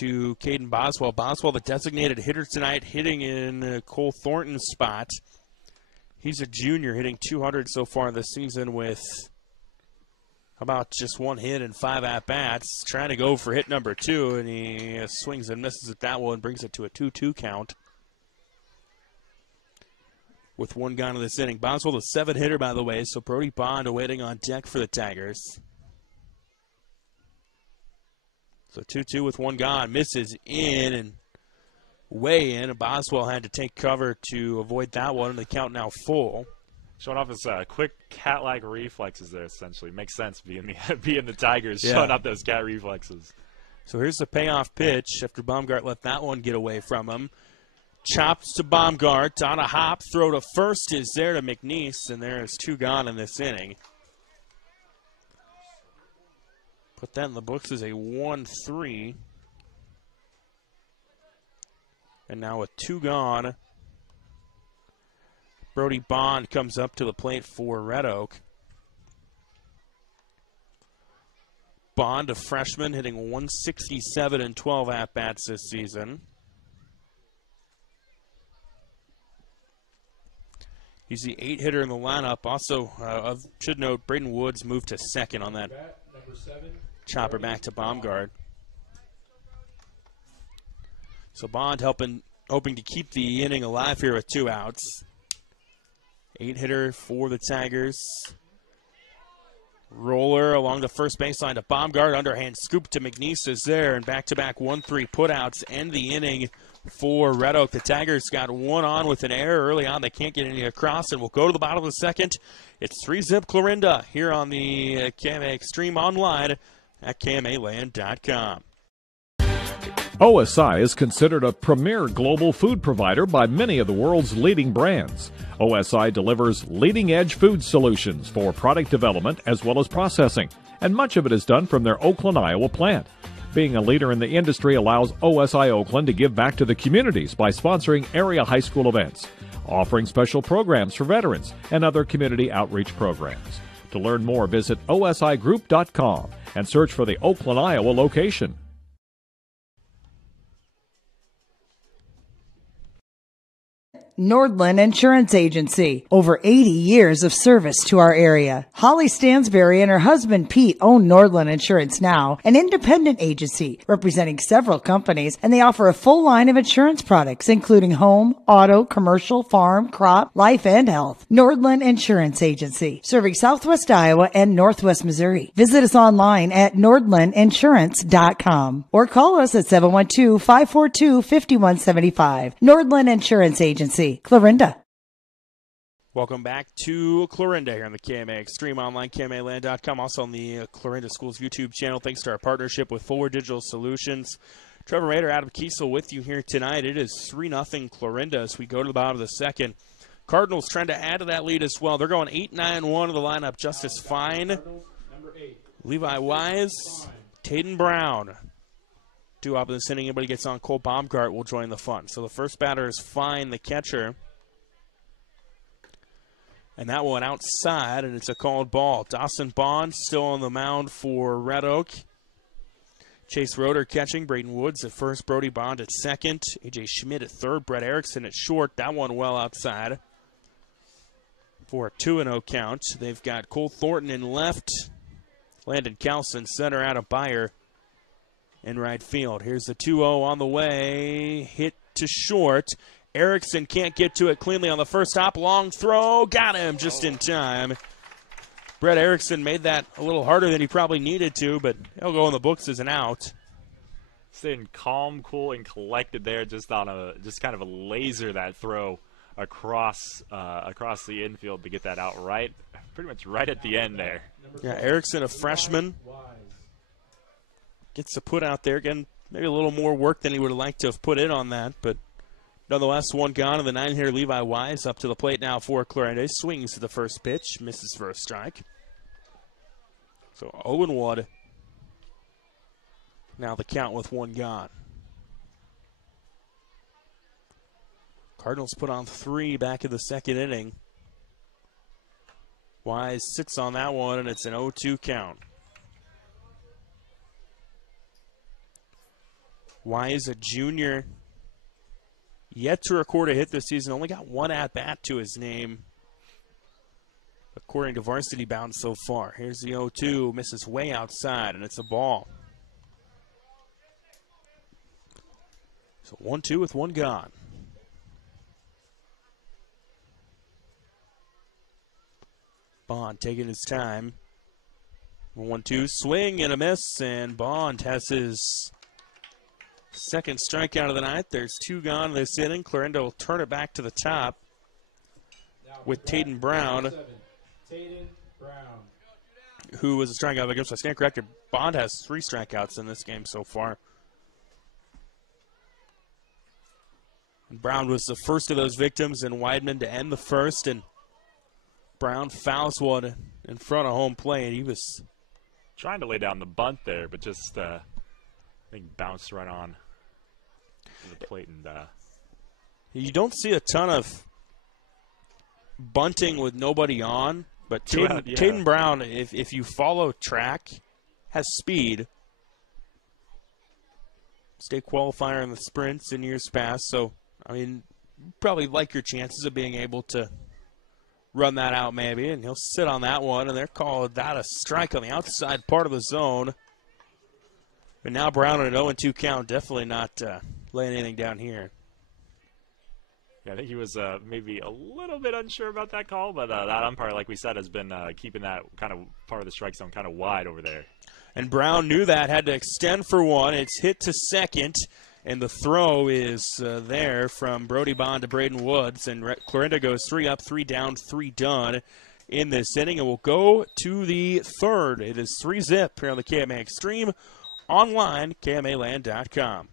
to Caden Boswell. Boswell, the designated hitter tonight, hitting in Cole Thornton's spot. He's a junior, hitting 200 so far this season with about just 1 hit and 5 at-bats. Trying to go for hit number 2, and he swings and misses at that one, brings it to a 2-2 count. With 1 gone in this inning. Boswell, the 7 hitter, by the way, so Brody Bond awaiting on deck for the Tigers. So 2-2 with 1 gone. Misses in and way in. Boswell had to take cover to avoid that one, and the count now full. Showing off his quick cat-like reflexes there, essentially. Makes sense being the Tigers, yeah. Showing off those cat reflexes. So here's the payoff pitch after Baumgart let that one get away from him. Chops to Baumgart on a hop. Throw to first is there to McNeese, and there is 2 gone in this inning. Put that in the books as a 1-3. And now with 2 gone, Brody Bond comes up to the plate for Red Oak. Bond, a freshman, hitting 167 in 12 at-bats this season. He's the 8 hitter in the lineup. Also, should note, Braden Woods moved to second on that chopper back to Baumgart. So Bond hoping to keep the inning alive here with 2 outs. 8 hitter for the Tigers. Roller along the first baseline to Baumgart. Underhand scoop to McNeese is there, and back-to-back 1-3 putouts end the inning for Red Oak. The Tigers got 1 on with an error early on. They can't get any across, and we'll go to the bottom of the second. It's 3-zip Clarinda here on the KMA Extreme online at KMAland.com. OSI is considered a premier global food provider by many of the world's leading brands. OSI delivers leading-edge food solutions for product development as well as processing, and much of it is done from their Oakland, Iowa plant. Being a leader in the industry allows OSI Oakland to give back to the communities by sponsoring area high school events, offering special programs for veterans, and other community outreach programs. To learn more, visit osigroup.com and search for the Oakland, Iowa location. Nordland Insurance Agency. Over 80 years of service to our area. Holly Stansberry and her husband Pete own Nordland Insurance now, an independent agency representing several companies, and they offer a full line of insurance products, including home, auto, commercial, farm, crop, life, and health. Nordland Insurance Agency, serving Southwest Iowa and Northwest Missouri. Visit us online at nordlandinsurance.com or call us at 712-542-5175. Nordland Insurance Agency, Clarinda. Welcome back to Clarinda here on the KMA Extreme online, KMAland.com, also on the Clarinda Schools YouTube channel. Thanks to our partnership with Forward Digital Solutions. Trevor Rader, Adam Kiesel with you here tonight. It is 3-0 Clarinda as we go to the bottom of the second. Cardinals trying to add to that lead as well. They're going 8-9-1 of the lineup. Justice Fine Levi Wise, Taden Brown. Two up in this inning. Anybody gets on Cole Baumgart will join the fun. So the first batter is Fine, the catcher. And that one outside, and it's a called ball. Dawson Bond still on the mound for Red Oak. Chase Roeder catching. Braden Woods at first. Brody Bond at second. A.J. Schmidt at third. Brett Erickson at short. That one well outside for a 2-0 count. They've got Cole Thornton in left. Landon Carlson center out of Beyer in right field. Here's the 2-0 on the way. Hit to short. Erickson can't get to it cleanly on the first hop. Long throw. Got him just in time. Brett Erickson made that a little harder than he probably needed to, but he'll go in the books as an out. Staying calm, cool, and collected there, just on kind of a laser that throw across the infield to get that out pretty much right at the end there. Yeah, Erickson, a freshman, gets to put out there again. Maybe a little more work than he would have liked to have put in on that, but nonetheless, one gone, and the 9-hitter Levi Wise up to the plate now for Clarinda. Swings to the first pitch, misses for a strike. So 0-1. Now the count with one gone. Cardinals put on 3 back in the second inning. Wise sits on that one, and it's an 0-2 count. Wise, a junior, yet to record a hit this season. Only got one at-bat to his name, according to Varsity Bound so far. Here's the 0-2, misses way outside, and it's a ball. So 1-2 with one gone. Bond taking his time. 1-2, swing and a miss, and Bond has his second strikeout of the night. There's 2 gone this inning. Clarinda will turn it back to the top with Taden Brown, who was a strikeout against. I stand corrected. Bond has 3 strikeouts in this game so far. And Brown was the first of those victims, and Weidman to end the first, and Brown fouls one in front of home plate. He was trying to lay down the bunt there, but just I think bounced right on the plate. And you don't see a ton of bunting with nobody on, but Taden Brown, if you follow track, has speed. State qualifier in the sprints in years past, so I mean, probably like your chances of being able to run that out maybe, and he'll sit on that one, and they're calling that a strike on the outside part of the zone. But now Brown on an 0-2 count, definitely not laying anything down here. Yeah, I think he was maybe a little bit unsure about that call, but that umpire, like we said, has been keeping that kind of part of the strike zone kind of wide over there. And Brown knew that, had to extend for one. It's hit to second, and the throw is there from Brody Bond to Braden Woods. And Clarinda goes 3 up, 3 down, 3 done in this inning. And we'll go to the third. It is 3-zip here on the KMA Extreme. Online, KMAland.com.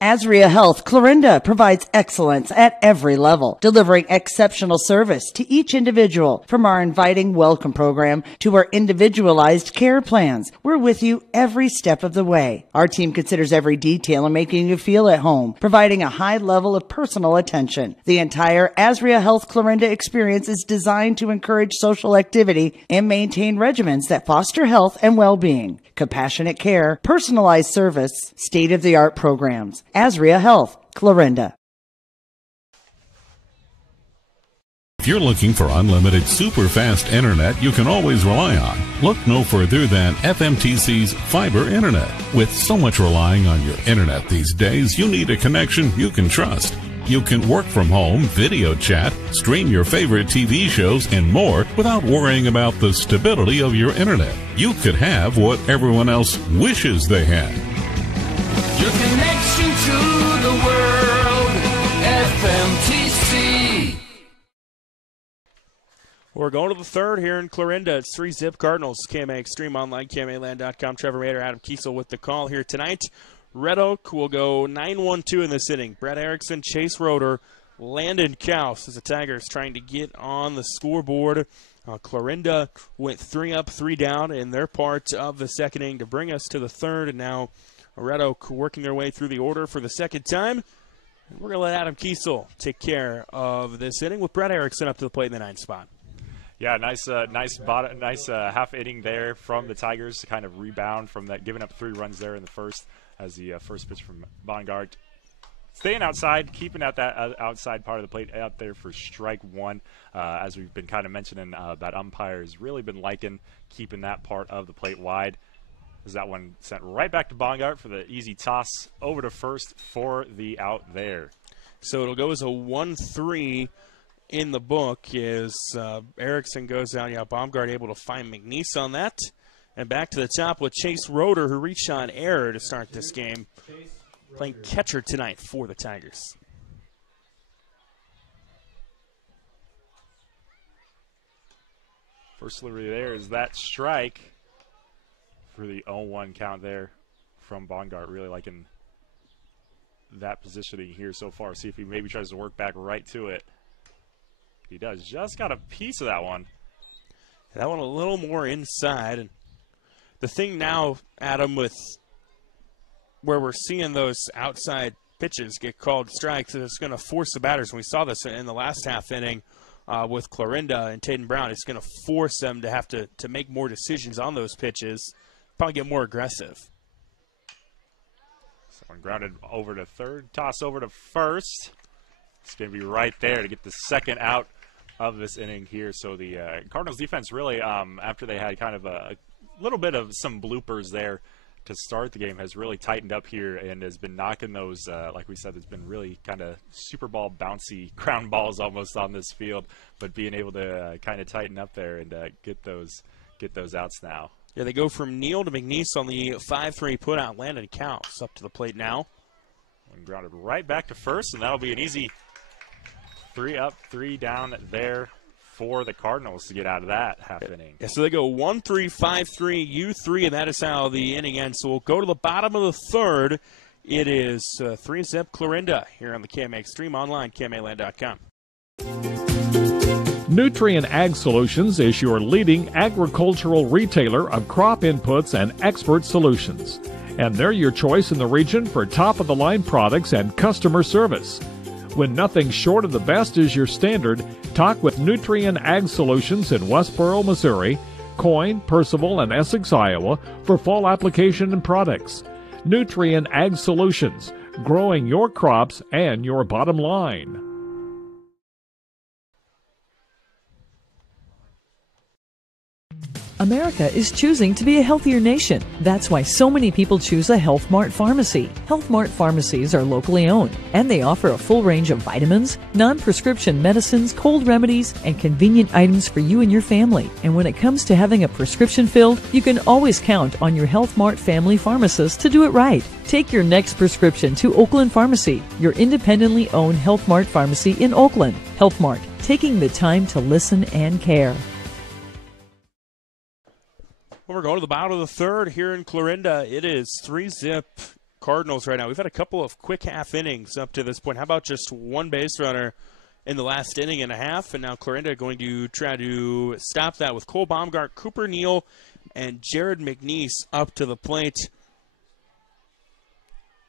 Azria Health Clarinda provides excellence at every level, delivering exceptional service to each individual. From our inviting welcome program to our individualized care plans, we're with you every step of the way. Our team considers every detail in making you feel at home, providing a high level of personal attention. The entire Azria Health Clarinda experience is designed to encourage social activity and maintain regimens that foster health and well-being. Compassionate care, personalized service, state-of-the-art programs. Azria Health, Clarinda. If you're looking for unlimited super fast internet you can always rely on, look no further than FMTC's fiber internet. With so much relying on your internet these days, you need a connection you can trust. You can work from home, video chat, stream your favorite TV shows, and more without worrying about the stability of your internet. You could have what everyone else wishes they had. Your connection to the world, FMTC. We're going to the third here in Clarinda. It's 3-zip Cardinals. KMA Extreme Online, KMAland.com. Trevor Mader, Adam Kiesel with the call here tonight. Red Oak will go 9-1-2 in this inning. Brett Erickson, Chase Roeder, Landon Kaus as the Tigers trying to get on the scoreboard Clarinda went 3 up, 3 down in their part of the second inning to bring us to the third, and now Red Oak working their way through the order for the second time. And we're going to let Adam Kiesel take care of this inning with Brett Erickson up to the plate in the 9th spot. Yeah, nice half inning there from the Tigers to kind of rebound from that, giving up 3 runs there in the first as the first pitch from Bongard. Staying outside, keeping at that outside part of the plate out there for strike 1. As we've been kind of mentioning, that umpire has really been liking keeping that part of the plate wide. As that one sent right back to Bongard for the easy toss over to first for the out there. So it'll go as a 1-3 in the book as Erickson goes out. Yeah, Baumgart able to find McNeese on that. And back to the top with Chase Roeder, who reached on error to start this game, playing catcher tonight for the Tigers. First delivery there is that strike for the 0-1 count there from Bongard. Really liking that positioning here so far. See if he maybe tries to work back right to it. He does. Just got a piece of that one. That one a little more inside. And the thing now, Adam, with where we're seeing those outside pitches get called strikes, it's going to force the batters. And we saw this in the last half inning with Clarinda and Taden Brown. It's going to force them to have to make more decisions on those pitches, probably get more aggressive. Someone grounded over to third, toss over to first. It's going to be right there to get the second out of this inning here. So the Cardinals defense really, after they had kind of a little bit of some bloopers there to start the game, has really tightened up here and has been knocking those, like we said, there's been really kind of Super Bowl bouncy ground balls almost on this field, but being able to kind of tighten up there and get those outs now. Yeah, they go from Neal to McNeese on the 5-3 put-out. Landon Counts up to the plate now. And grounded right back to first, and that'll be an easy 3 up, 3 down there for the Cardinals to get out of that half inning. Yeah, so they go 1-3, 5-3, U3, and that is how the inning ends. So we'll go to the bottom of the third. It is 3-zip Clarinda here on the KMA Extreme online, KMAland.com. Nutrien Ag Solutions is your leading agricultural retailer of crop inputs and expert solutions. And they're your choice in the region for top-of-the-line products and customer service. When nothing short of the best is your standard, talk with Nutrien Ag Solutions in Westboro, Missouri, Coyne, Percival, and Essex, Iowa for fall application and products. Nutrien Ag Solutions, growing your crops and your bottom line. America is choosing to be a healthier nation. That's why so many people choose a Health Mart pharmacy. Health Mart pharmacies are locally owned, and they offer a full range of vitamins, non-prescription medicines, cold remedies, and convenient items for you and your family. And when it comes to having a prescription filled, you can always count on your Health Mart family pharmacist to do it right. Take your next prescription to Oakland Pharmacy, your independently owned Health Mart pharmacy in Oakland. Health Mart, taking the time to listen and care. Well, we're going to the bottom of the third here in Clarinda. It is 3-zip Cardinals right now. We've had a couple of quick half innings up to this point. How about just one base runner in the last inning and a half? And now Clarinda going to try to stop that with Cole Baumgart, Cooper Neal, and Jared McNeese up to the plate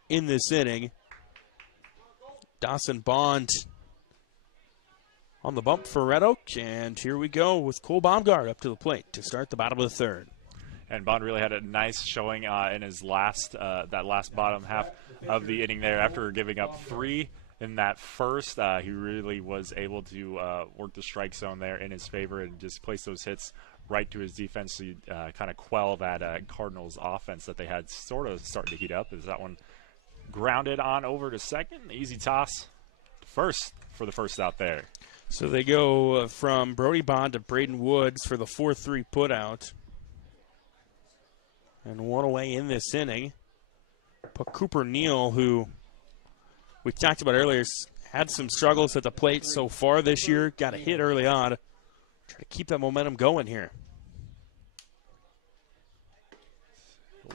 in this inning. Dawson Bond on the bump for Red Oak. And here we go with Cole Baumgart up to the plate to start the bottom of the third. And Bond really had a nice showing in his last bottom half of the inning there. After giving up 3 in that first, he really was able to work the strike zone there in his favor and just place those hits right to his defense to kind of quell that Cardinals offense that they had sort of starting to heat up. Is that one grounded on over to second? Easy toss first for the first out there. So they go from Brody Bond to Braden Woods for the 4-3 putout. And one away in this inning. But Cooper Neal, who we talked about earlier, had some struggles at the plate so far this year. Got a hit early on. Try to keep that momentum going here.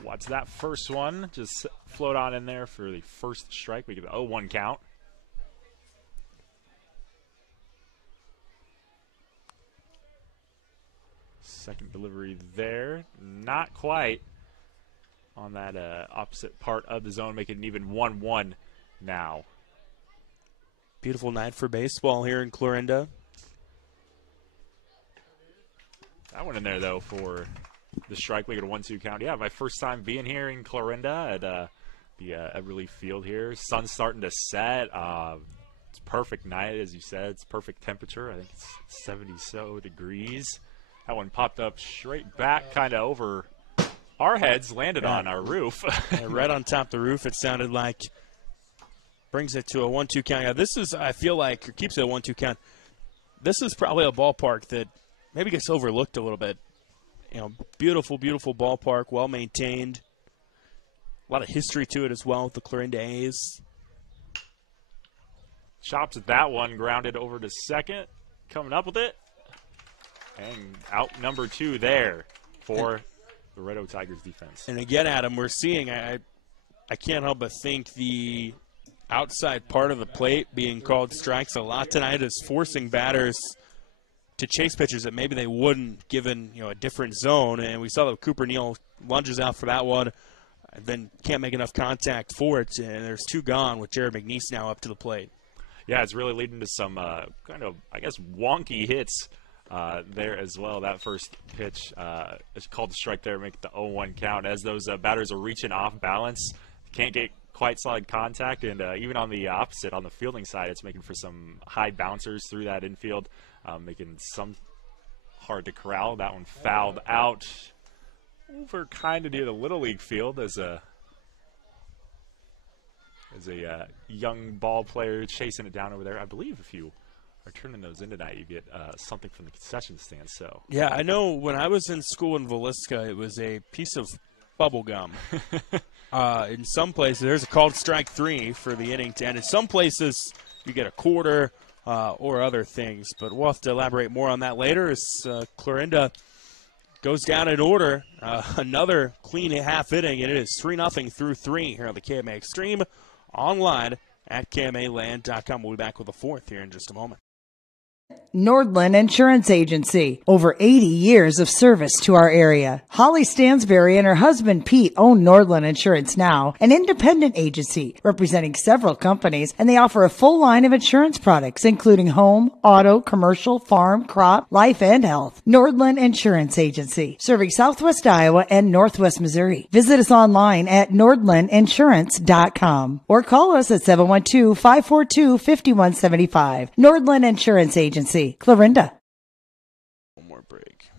Watch that first one. Just float on in there for the first strike. We get the 0-1 count. Second delivery there. Not quite on that opposite part of the zone, making it even 1-1 now. Beautiful night for baseball here in Clarinda. That one in there, though, for the strike. We get a 1-2 count. Yeah, my first time being here in Clarinda at the Everly Field here. Sun's starting to set. It's perfect night, as you said. It's perfect temperature. I think it's 70 so degrees. That one popped up straight back, kind of over our heads, landed on our roof. Right on top of the roof, it sounded like. Brings it to a 1-2 count. Yeah, this is, I feel like, or keeps it a 1-2 count. This is probably a ballpark that maybe gets overlooked a little bit. You know, beautiful, beautiful ballpark, well maintained. A lot of history to it as well with the Clarinda A's. Chops at that one, grounded over to second, coming up with it. And out number 2 there for the Red Oak Tigers defense. And again, Adam, we're seeing, I can't help but think the outside part of the plate being called strikes a lot tonight is forcing batters to chase pitches that maybe they wouldn't given, you know, a different zone. And we saw that Cooper Neal lunges out for that one, then can't make enough contact for it, and there's 2 gone with Jared McNeese now up to the plate. Yeah, it's really leading to some kind of, I guess, wonky hits there as well. That first pitch is called the strike there, make it the 0-1 count as those batters are reaching off balance, can't get quite solid contact, and even on the opposite, on the fielding side, it's making for some high bouncers through that infield, making some hard to corral. That one fouled out over kind of near the Little League field as a young ball player chasing it down over there. I believe if you are turning those in tonight, you get something from the concession stand. So yeah, I know when I was in school in Villisca, it was a piece of bubble gum. In some places, there's a called strike 3 for the inning to end. In some places, you get a quarter or other things. But we'll have to elaborate more on that later as Clarinda goes down in order. Another clean half inning, and it is 3-0 through 3 here on the KMA Extreme. Online at KMAland.com. We'll be back with the 4th here in just a moment. Nordland Insurance Agency. Over 80 years of service to our area. Holly Stansberry and her husband Pete own Nordland Insurance Now, an independent agency representing several companies, and they offer a full line of insurance products, including home, auto, commercial, farm, crop, life, and health. Nordland Insurance Agency, serving Southwest Iowa and Northwest Missouri. Visit us online at nordlandinsurance.com or call us at 712-542-5175. Nordland Insurance Agency, Clarinda. One more break.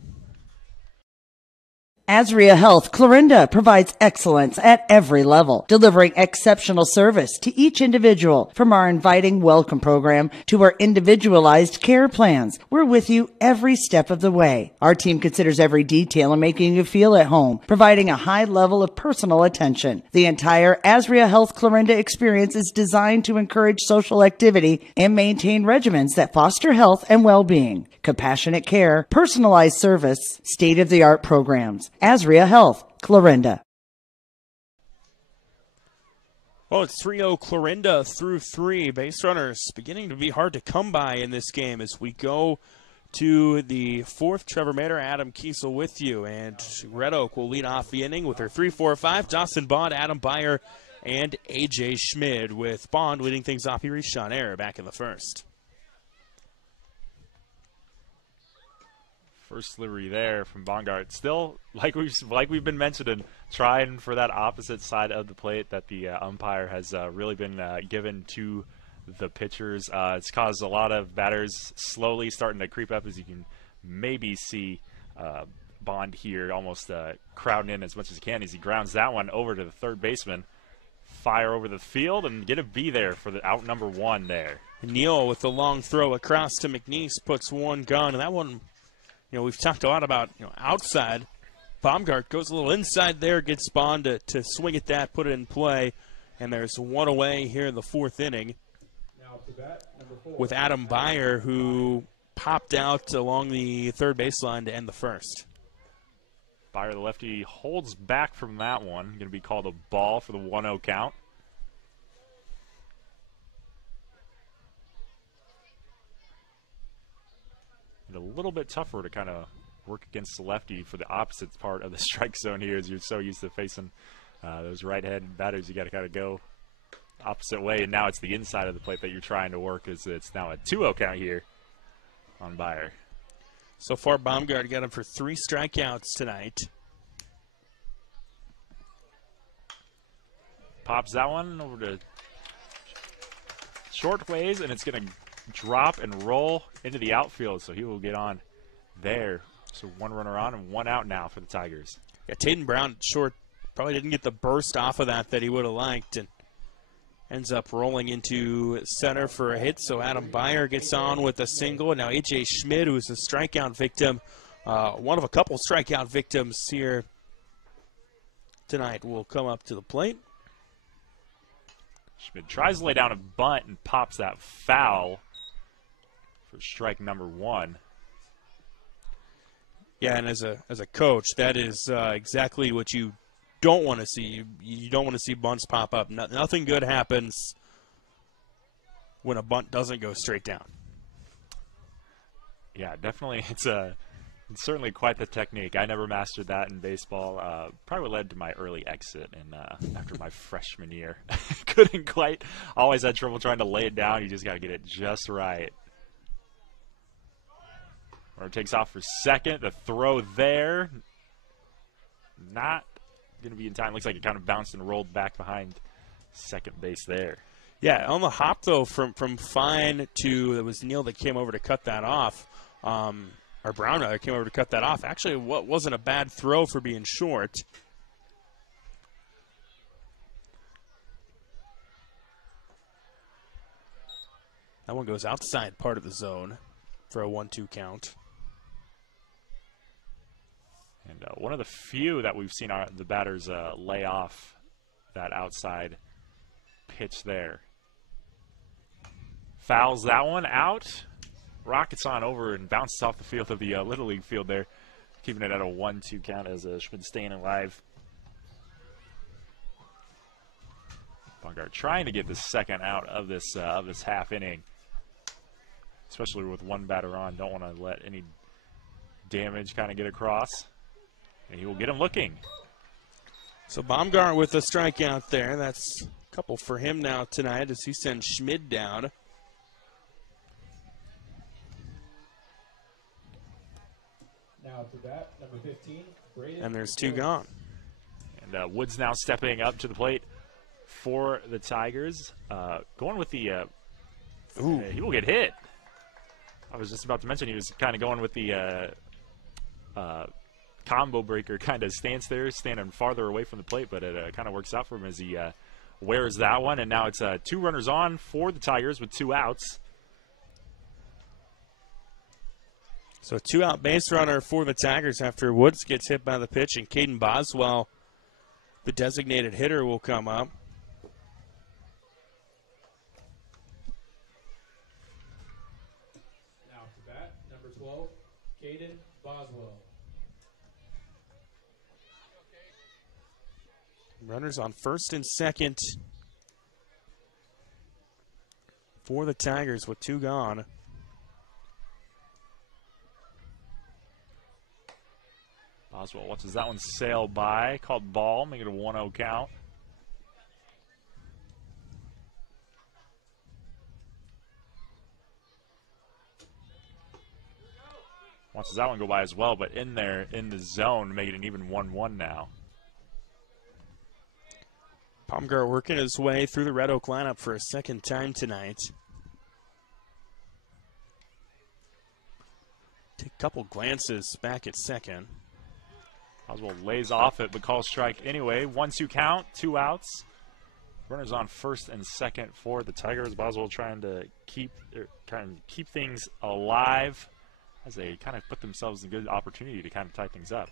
Asria Health Clarinda provides excellence at every level, delivering exceptional service to each individual. From our inviting welcome program to our individualized care plans, we're with you every step of the way. Our team considers every detail in making you feel at home, providing a high level of personal attention. The entire Asria Health Clarinda experience is designed to encourage social activity and maintain regimens that foster health and well-being. Compassionate care, personalized service, state-of-the-art programs. Asria Health, Clarinda. Well, it's 3-0 Clarinda through 3. Base runners beginning to be hard to come by in this game as we go to the 4th. Trevor Mater, Adam Kiesel with you. And Red Oak will lead off the inning with their 3-4-5. Dawson Bond, Adam Beyer, and A.J. Schmid, with Bond leading things off. He reached Sean Air back in the 1st. First delivery there from Bongard. Still, like we've been mentioning, trying for that opposite side of the plate that the umpire has really been given to the pitchers. It's caused a lot of batters slowly starting to creep up, as you can maybe see Bond here almost crowding in as much as he can as he grounds that one over to the third baseman. Fire over the field and get a B there for the out number 1 there. Neal with the long throw across to McNeese puts one gun, and that one, you know, we've talked a lot about, you know, outside. Baumgart goes a little inside there, gets Bond to swing at that, put it in play, and there's one away here in the 4th inning with Adam Beyer, who popped out along the third baseline to end the 1st. Beyer, the lefty, holds back from that one. Going to be called a ball for the 1-0 count. A little bit tougher to kind of work against the lefty for the opposite part of the strike zone here, as you're so used to facing those right-handed batters. You got to kind of go opposite way, and now it's the inside of the plate that you're trying to work. As it's now a 2-0 count here on Beyer. So far, Baumgart got him for 3 strikeouts tonight. Pops that one over to short ways, and it's going to drop and roll into the outfield, so he will get on there. So 1 runner on and 1 out now for the Tigers. Yeah, Tatum Brown short probably didn't get the burst off of that he would have liked, and ends up rolling into center for a hit. So Adam Beyer gets on with a single, and now A.J. Schmidt, who's a strikeout victim, one of a couple strikeout victims here tonight, will come up to the plate. Schmidt tries to lay down a bunt and pops that foul for strike number 1. Yeah, and as a coach, that is exactly what you don't want to see. You don't want to see bunts pop up. Nothing good happens when a bunt doesn't go straight down. Yeah, definitely. It's certainly quite the technique. I never mastered that in baseball. Probably led to my early exit after my freshman year. Couldn't quite. Always had trouble trying to lay it down. You just got to get it just right. Runner takes off for second. The throw there. Not going to be in time. Looks like it kind of bounced and rolled back behind second base there. Yeah, on the hop, though, from Fine to, it was Neal that came over to cut that off. Or Brown rather came over to cut that off. Actually, what wasn't a bad throw for being short. That one goes outside part of the zone for a 1-2 count. And one of the few that we've seen the batters lay off that outside pitch there. Fouls that one out. Rockets on over and bounces off the field of the Little League field there, keeping it at a 1-2 count as Schmidt staying alive. Baumgart trying to get the second out of this half inning, especially with one batter on. Don't want to let any damage kind of get across. And he will get him looking. So Baumgart with a strikeout there. That's a couple for him now tonight as he sends Schmidt down. Now to bat, number 15, Braden. And there's 2 gone. And Woods now stepping up to the plate for the Tigers. Going with the he will get hit. I was just about to mention he was kind of going with the combo breaker kind of stance there, standing farther away from the plate, but it kind of works out for him as he wears that one. And now it's 2 runners on for the Tigers with 2 outs. So a 2-out base runner for the Tigers after Woods gets hit by the pitch, and Caden Boswell, the designated hitter, will come up. Now to bat, number 12, Caden Boswell. Runners on first and second for the Tigers with 2 gone. Boswell watches that one sail by. Called ball, make it a 1-0 count. Watches that one go by as well, but in there, in the zone, make it an even 1-1 now. Baumgart working his way through the Red Oak lineup for a second time tonight. Take a couple glances back at second. Boswell lays off it, but calls strike anyway. 1-2 count, 2 outs. Runners on first and second for the Tigers. Boswell trying to keep things alive as they kind of put themselves in a good opportunity to kind of tie things up.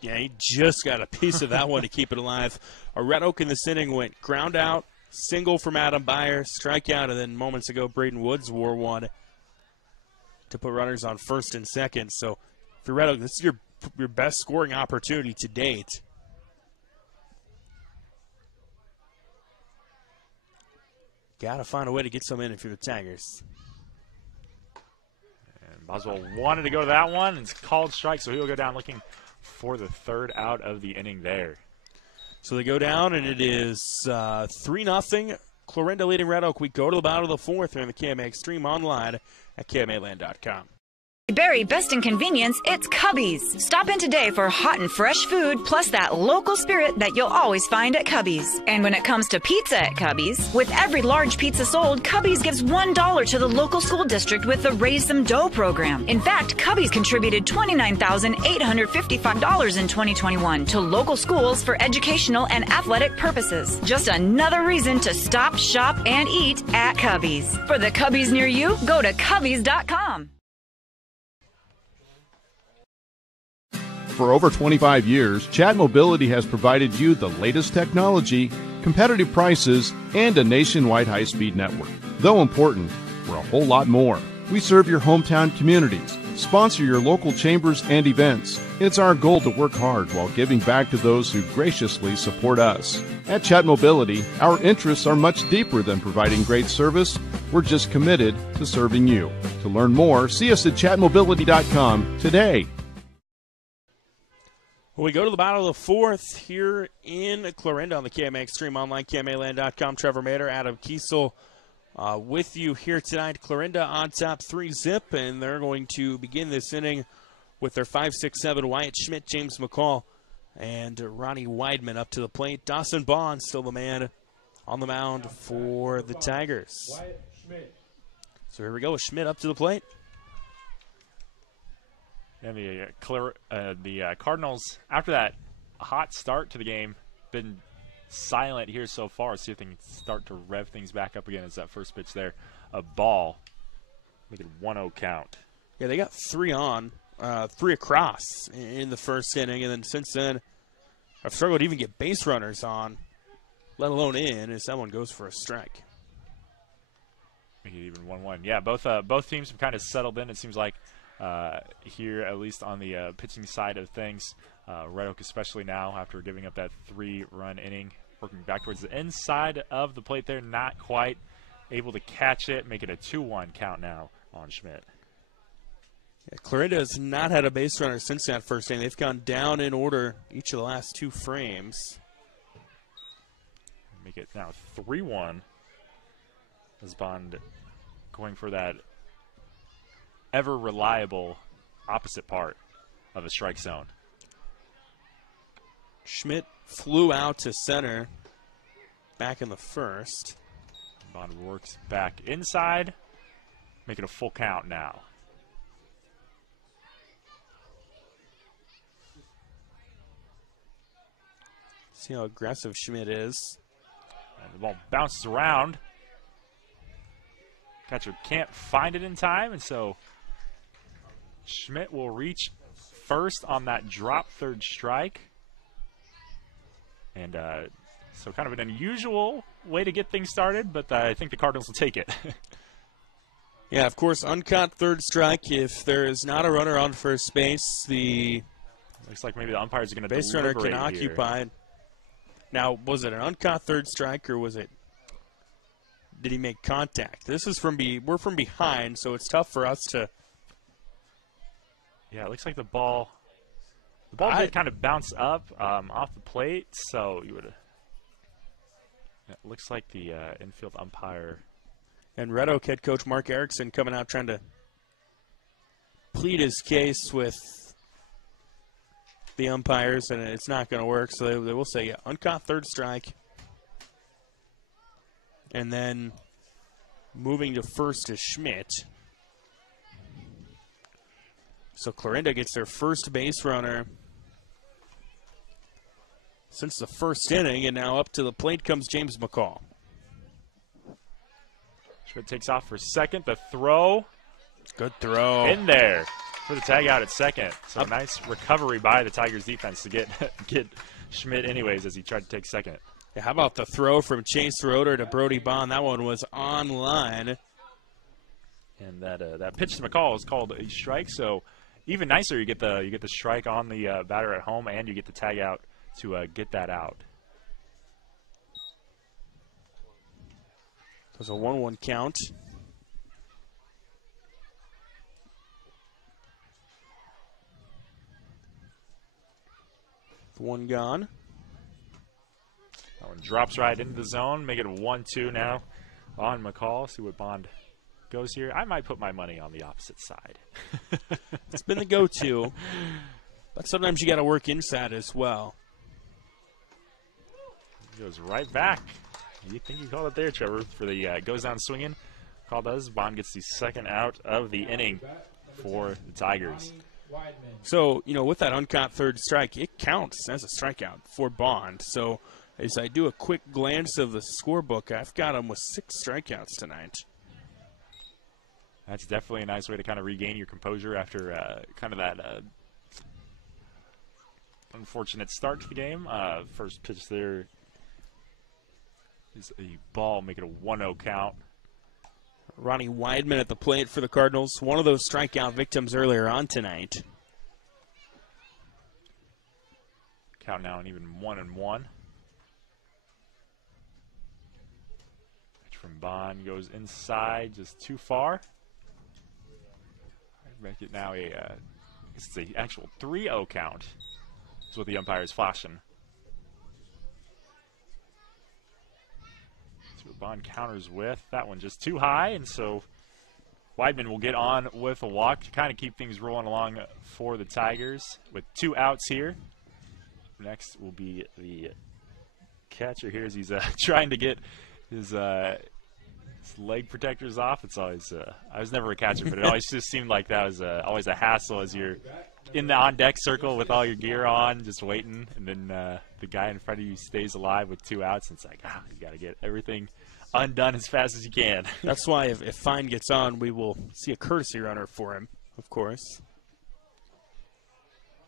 Yeah, he just got a piece of that one to keep it alive. A Red Oak in this inning went ground out, single from Adam Beyer, strikeout, and then moments ago Braden Woods wore one to put runners on first and second. So for Red Oak, this is your best scoring opportunity to date. Got to find a way to get some in if you're the Tigers. And Boswell wanted to go to that one. It's called strike, so he'll go down looking for the third out of the inning there. So they go down, and it is 3-0. Clarinda leading Red Oak. We go to the bottom of the fourth here in the KMA Extreme online at KMAland.com. Berry Best in Convenience, it's Cubby's. Stop in today for hot and fresh food, plus that local spirit that you'll always find at Cubby's. And when it comes to pizza at Cubby's, with every large pizza sold, Cubby's gives $1 to the local school district with the Raise Some Dough program. In fact, Cubby's contributed $29,855 in 2021 to local schools for educational and athletic purposes. Just another reason to stop, shop, and eat at Cubby's. For the Cubby's near you, go to Cubby's.com. For over 25 years, Chat Mobility has provided you the latest technology, competitive prices, and a nationwide high-speed network. Though important, we're a whole lot more. We serve your hometown communities, sponsor your local chambers and events. It's our goal to work hard while giving back to those who graciously support us. At Chat Mobility, our interests are much deeper than providing great service. We're just committed to serving you. To learn more, see us at chatmobility.com today. Well, we go to the bottom of the fourth here in Clarinda on the KMA Extreme online, KMAland.com. Trevor Mader, Adam Kiesel with you here tonight. Clarinda on top 3-0, and they're going to begin this inning with their 5-6-7 Wyatt Schmidt, James McCall, and Ronnie Weidman up to the plate. Dawson Bond still the man on the mound for the Tigers. So here we go with Schmidt up to the plate. And the Cardinals, after that hot start to the game, been silent here so far. See if they can start to rev things back up again. As that first pitch there, a ball. Make it 1-0 count. Yeah, they got 3 across in the first inning, and then since then, I've struggled to even get base runners on, let alone in, as that one goes for a strike. Make it even 1-1. Yeah, both teams have kind of settled in. It seems like. Here, at least on the pitching side of things, Red Oak especially now after giving up that 3-run inning, working back towards the inside of the plate there, not quite able to catch it, make it a 2-1 count now on Schmidt. Yeah, Clarinda has not had a base runner since that first inning. They've gone down in order each of the last 2 frames. Make it now 3-1 as Bond going for that ever reliable opposite part of a strike zone. Schmidt flew out to center back in the first. Bond works back inside, make it a full count now. See how aggressive Schmidt is. And the ball bounces around. Catcher can't find it in time, and so Schmidt will reach first on that drop third strike. And so kind of an unusual way to get things started, but I think the Cardinals will take it. Yeah, of course, uncaught third strike. If there is not a runner on first base, the looks like maybe the umpires are going to base runner can occupy. Now, was it an uncaught third strike, or was it? Did he make contact? This is we're from behind, so it's tough for us to. Yeah, it looks like the ball did kind of bounce up off the plate, so you would. It looks like the infield umpire. And Red Oak head coach Mark Erickson coming out trying to plead his case with the umpires, and it's not going to work. So they will say, yeah, uncaught third strike. And then moving to first is Schmidt. So Clarinda gets their first base runner since the first inning, and now up to the plate comes James McCall. Schmidt takes off for second. The throw. Good throw. In there for the tag out at second. So a nice recovery by the Tigers defense to get Schmidt anyways as he tried to take second. Yeah, how about the throw from Chase Roeder to Brody Bond? That one was on line. And that pitch to McCall is called a strike. So even nicer, you get the strike on the batter at home, and you get the tag out to get that out. It was a 1-1 count. with one gone. That one drops right into the zone. Make it a 1-2 now on McCall. See what Bond goes here. I might put my money on the opposite side. It's been the go-to, but sometimes you got to work inside as well. Goes right back. You think you called it there, Trevor, for the goes down swinging. Call does. Bond gets the second out of the inning for the Tigers. So, you know, with that uncaught third strike, it counts as a strikeout for Bond. So, as I do a quick glance of the scorebook, I've got him with 6 strikeouts tonight. That's definitely a nice way to kind of regain your composure after kind of that unfortunate start to the game. First pitch there is a ball, make it a 1-0 count. Ronnie Weidman at the plate for the Cardinals, one of those strikeout victims earlier on tonight. Count now an even 1-1. Pitch from Bond goes inside, just too far. Make it now it's the actual 3-0 count. That's what the umpire is flashing. So Bond counters with that one just too high, and so Weidman will get on with a walk to kind of keep things rolling along for the Tigers with 2 outs here. Next will be the catcher here as he's trying to get his leg protectors off. It's always I was never a catcher, but it always just seemed like that was always a hassle as you're in the on-deck circle with all your gear on, just waiting, and then the guy in front of you stays alive with 2 outs, and it's like, you got to get everything undone as fast as you can. That's why if Fine gets on, we will see a courtesy runner for him, of course.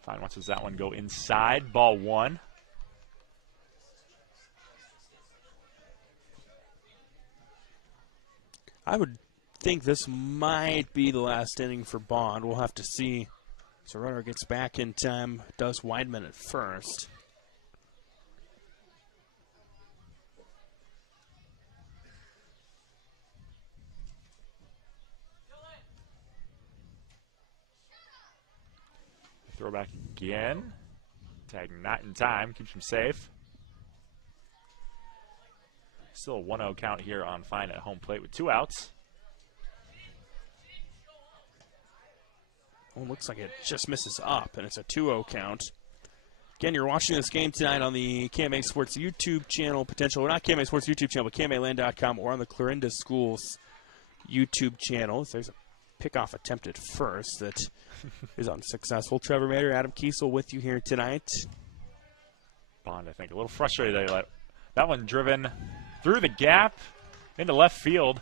Fine watches that one go inside, ball 1. I would think this might be the last inning for Bond. We'll have to see. So runner gets back in time. Does Weidman at first. Throw back again. Tag not in time. Keeps him safe. Still a 1-0 count here on Fine at home plate with 2 outs. Oh, looks like it just misses up, and it's a 2-0 count. Again, you're watching this game tonight on the KMA Sports YouTube channel, potential, or not KMA Sports YouTube channel, but KMAland.com, or on the Clarinda Schools YouTube channel. So there's a pickoff attempt at first that is unsuccessful. Trevor Mader, Adam Kiesel with you here tonight. Bond, I think, a little frustrated they let that one driven through the gap into left field.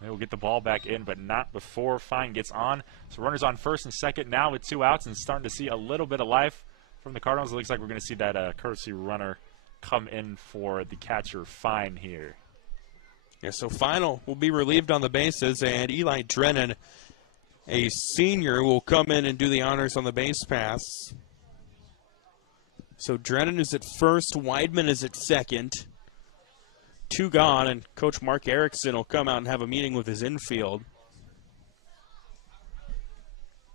They will get the ball back in, but not before Fine gets on. So runners on first and second now with 2 outs, and starting to see a little bit of life from the Cardinals. It looks like we're going to see that courtesy runner come in for the catcher Fine here. Yeah, so Final will be relieved on the bases, and Eli Drennan, a senior, will come in and do the honors on the base pass. So Drennan is at first, Weidman is at second. 2 gone, and Coach Mark Erickson will come out and have a meeting with his infield.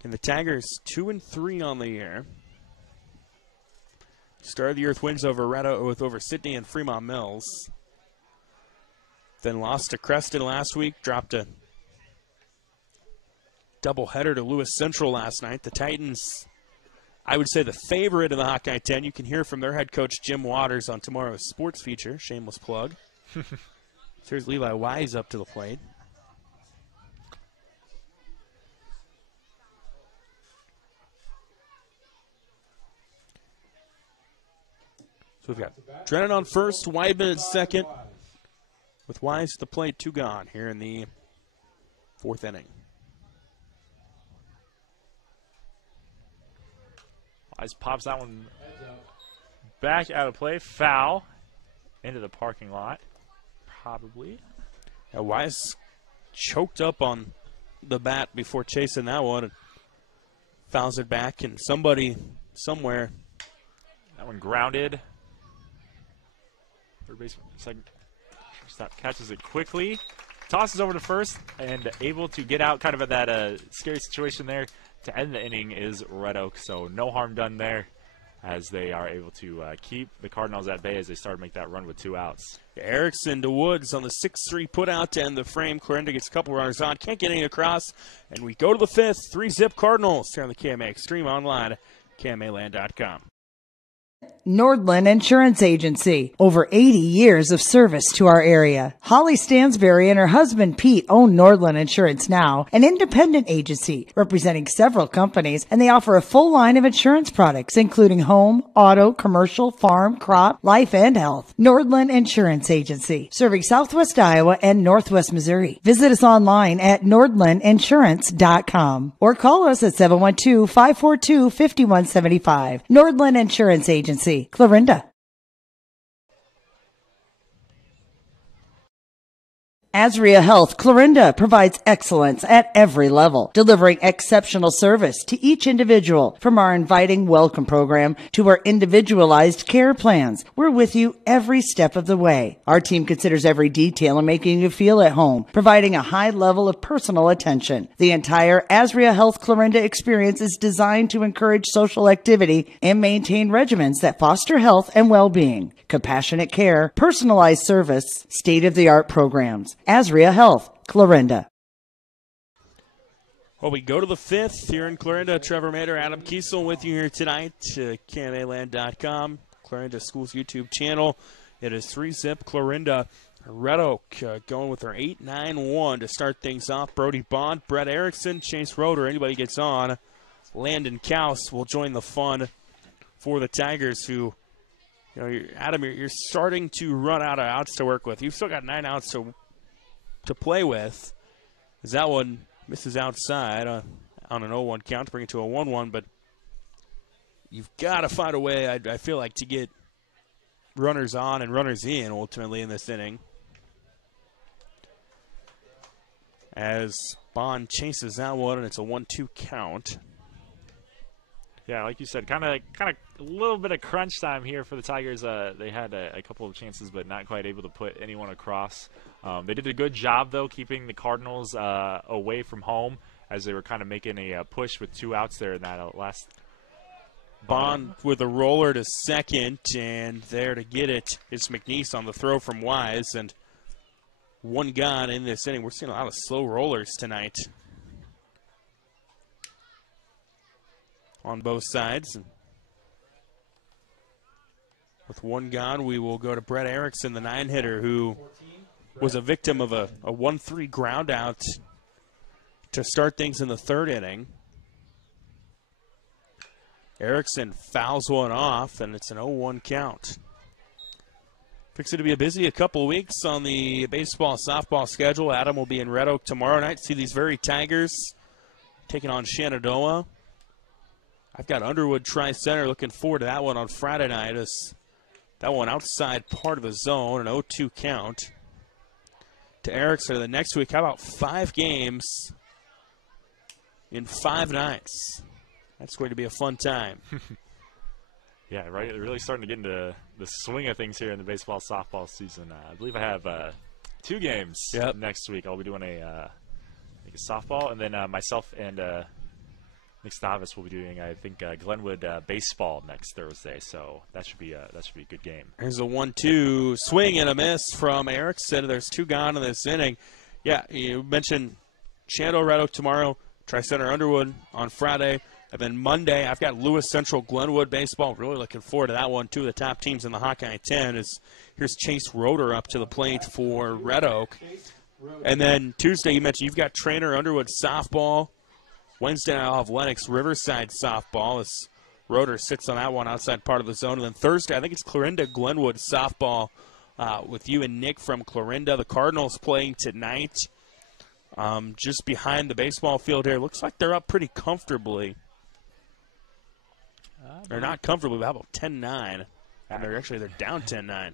And the Tigers 2-3 on the year. Started the year with wins over Sydney and Fremont Mills. Then lost to Creston last week, dropped a doubleheader to Lewis Central last night. The Titans, I would say the favorite in the Hawkeye 10. You can hear from their head coach, Jim Waters, on tomorrow's sports feature. Shameless plug. So here's Levi Wise up to the plate. So we've got Drennan on first, Weidman at second. With Wise at the plate, 2 gone here in the 4th inning. Wise pops that one back out of play. Foul into the parking lot. Probably. Yeah, Wise choked up on the bat before chasing that one and fouls it back, and somebody somewhere. That one grounded. Third base, second. Stop, catches it quickly. Tosses over to first and able to get out kind of at that scary situation there. to end the inning is Red Oak, so no harm done there as they are able to keep the Cardinals at bay as they start to make that run with 2 outs. Erickson to Woods on the 6-3 put out to end the frame. Clarinda gets a couple runners on, can't get any across, and we go to the 5th. 3-zip Cardinals here on the KMA Extreme Online, KMAland.com. Nordland Insurance Agency. Over 80 years of service to our area. Holly Stansberry and her husband Pete own Nordland Insurance now, an independent agency representing several companies, and they offer a full line of insurance products, including home, auto, commercial, farm, crop, life, and health. Nordland Insurance Agency, serving Southwest Iowa and Northwest Missouri. Visit us online at nordlandinsurance.com or call us at 712-542-5175. Nordland Insurance Agency, Clarinda. Azria Health Clarinda provides excellence at every level, delivering exceptional service to each individual. From our inviting welcome program to our individualized care plans, we're with you every step of the way. Our team considers every detail in making you feel at home, providing a high level of personal attention. The entire Azria Health Clarinda experience is designed to encourage social activity and maintain regimens that foster health and well-being. Compassionate care, personalized service, state-of-the-art programs. Azria Health, Clarinda. Well, we go to the 5th here in Clarinda. Trevor Mader, Adam Kiesel with you here tonight. KMAland.com, Clarinda Schools YouTube channel. It is 3-zip Clarinda. Red Oak going with their 8-9-1 to start things off. Brody Bond, Brett Erickson, Chase Roeder. Anybody gets on. Landon Kaus will join the fun for the Tigers, who, you know, Adam, you're starting to run out of outs to work with. You've still got 9 outs to play with, as that one misses outside on an 0-1 count to bring it to a 1-1, but you've got to find a way, I feel like, to get runners on and runners in ultimately in this inning. As Bond chases that one, and it's a 1-2 count. Yeah, like you said, kind of a little bit of crunch time here for the Tigers. They had a couple of chances, but not quite able to put anyone across. They did a good job, though, keeping the Cardinals away from home as they were kind of making a push with 2 outs there in that last. Bond with a roller to second, and there to get it is McNeese on the throw from Wise, and 1 gone in this inning. We're seeing a lot of slow rollers tonight on both sides. With 1 gone, we will go to Brett Erickson, the 9-hitter, who was a victim of a 1-3 ground out to start things in the 3rd inning. Erickson fouls one off, and it's an 0-1 count. Fixing to be a busy couple weeks on the baseball, softball schedule. Adam will be in Red Oak tomorrow night. See these very Tigers taking on Shenandoah. I've got Underwood Tri-Center. Looking forward to that one on Friday night. As that one outside part of the zone, an 0-2 count to Erickson. The next week, how about 5 games in 5 nights? That's going to be a fun time. Yeah, right. They're really starting to get into the swing of things here in the baseball, softball season. I believe I have 2 games next week. I'll be doing a softball, and then myself and Nick Stavis will be doing, I think, Glenwood baseball next Thursday. So that should be a good game. There's a 1-2 swing and a miss from Erickson. There's 2 gone in this inning. Yeah, you mentioned Shenandoah Red Oak tomorrow, Tri-Center Underwood on Friday. And then Monday, I've got Lewis Central Glenwood baseball. Really looking forward to that one. 2 of the top teams in the Hawkeye 10. Here's Chase Roeder up to the plate for Red Oak. And then Tuesday, you mentioned you've got Trainer Underwood softball. Wednesday, I'll have Lennox Riverside softball as Roeder sits on that one outside part of the zone. And then Thursday, I think it's Clarinda Glenwood softball with you and Nick from Clarinda. The Cardinals playing tonight just behind the baseball field here. Looks like they're up pretty comfortably. They're not comfortably, but how about 10-9? And they're down 10-9.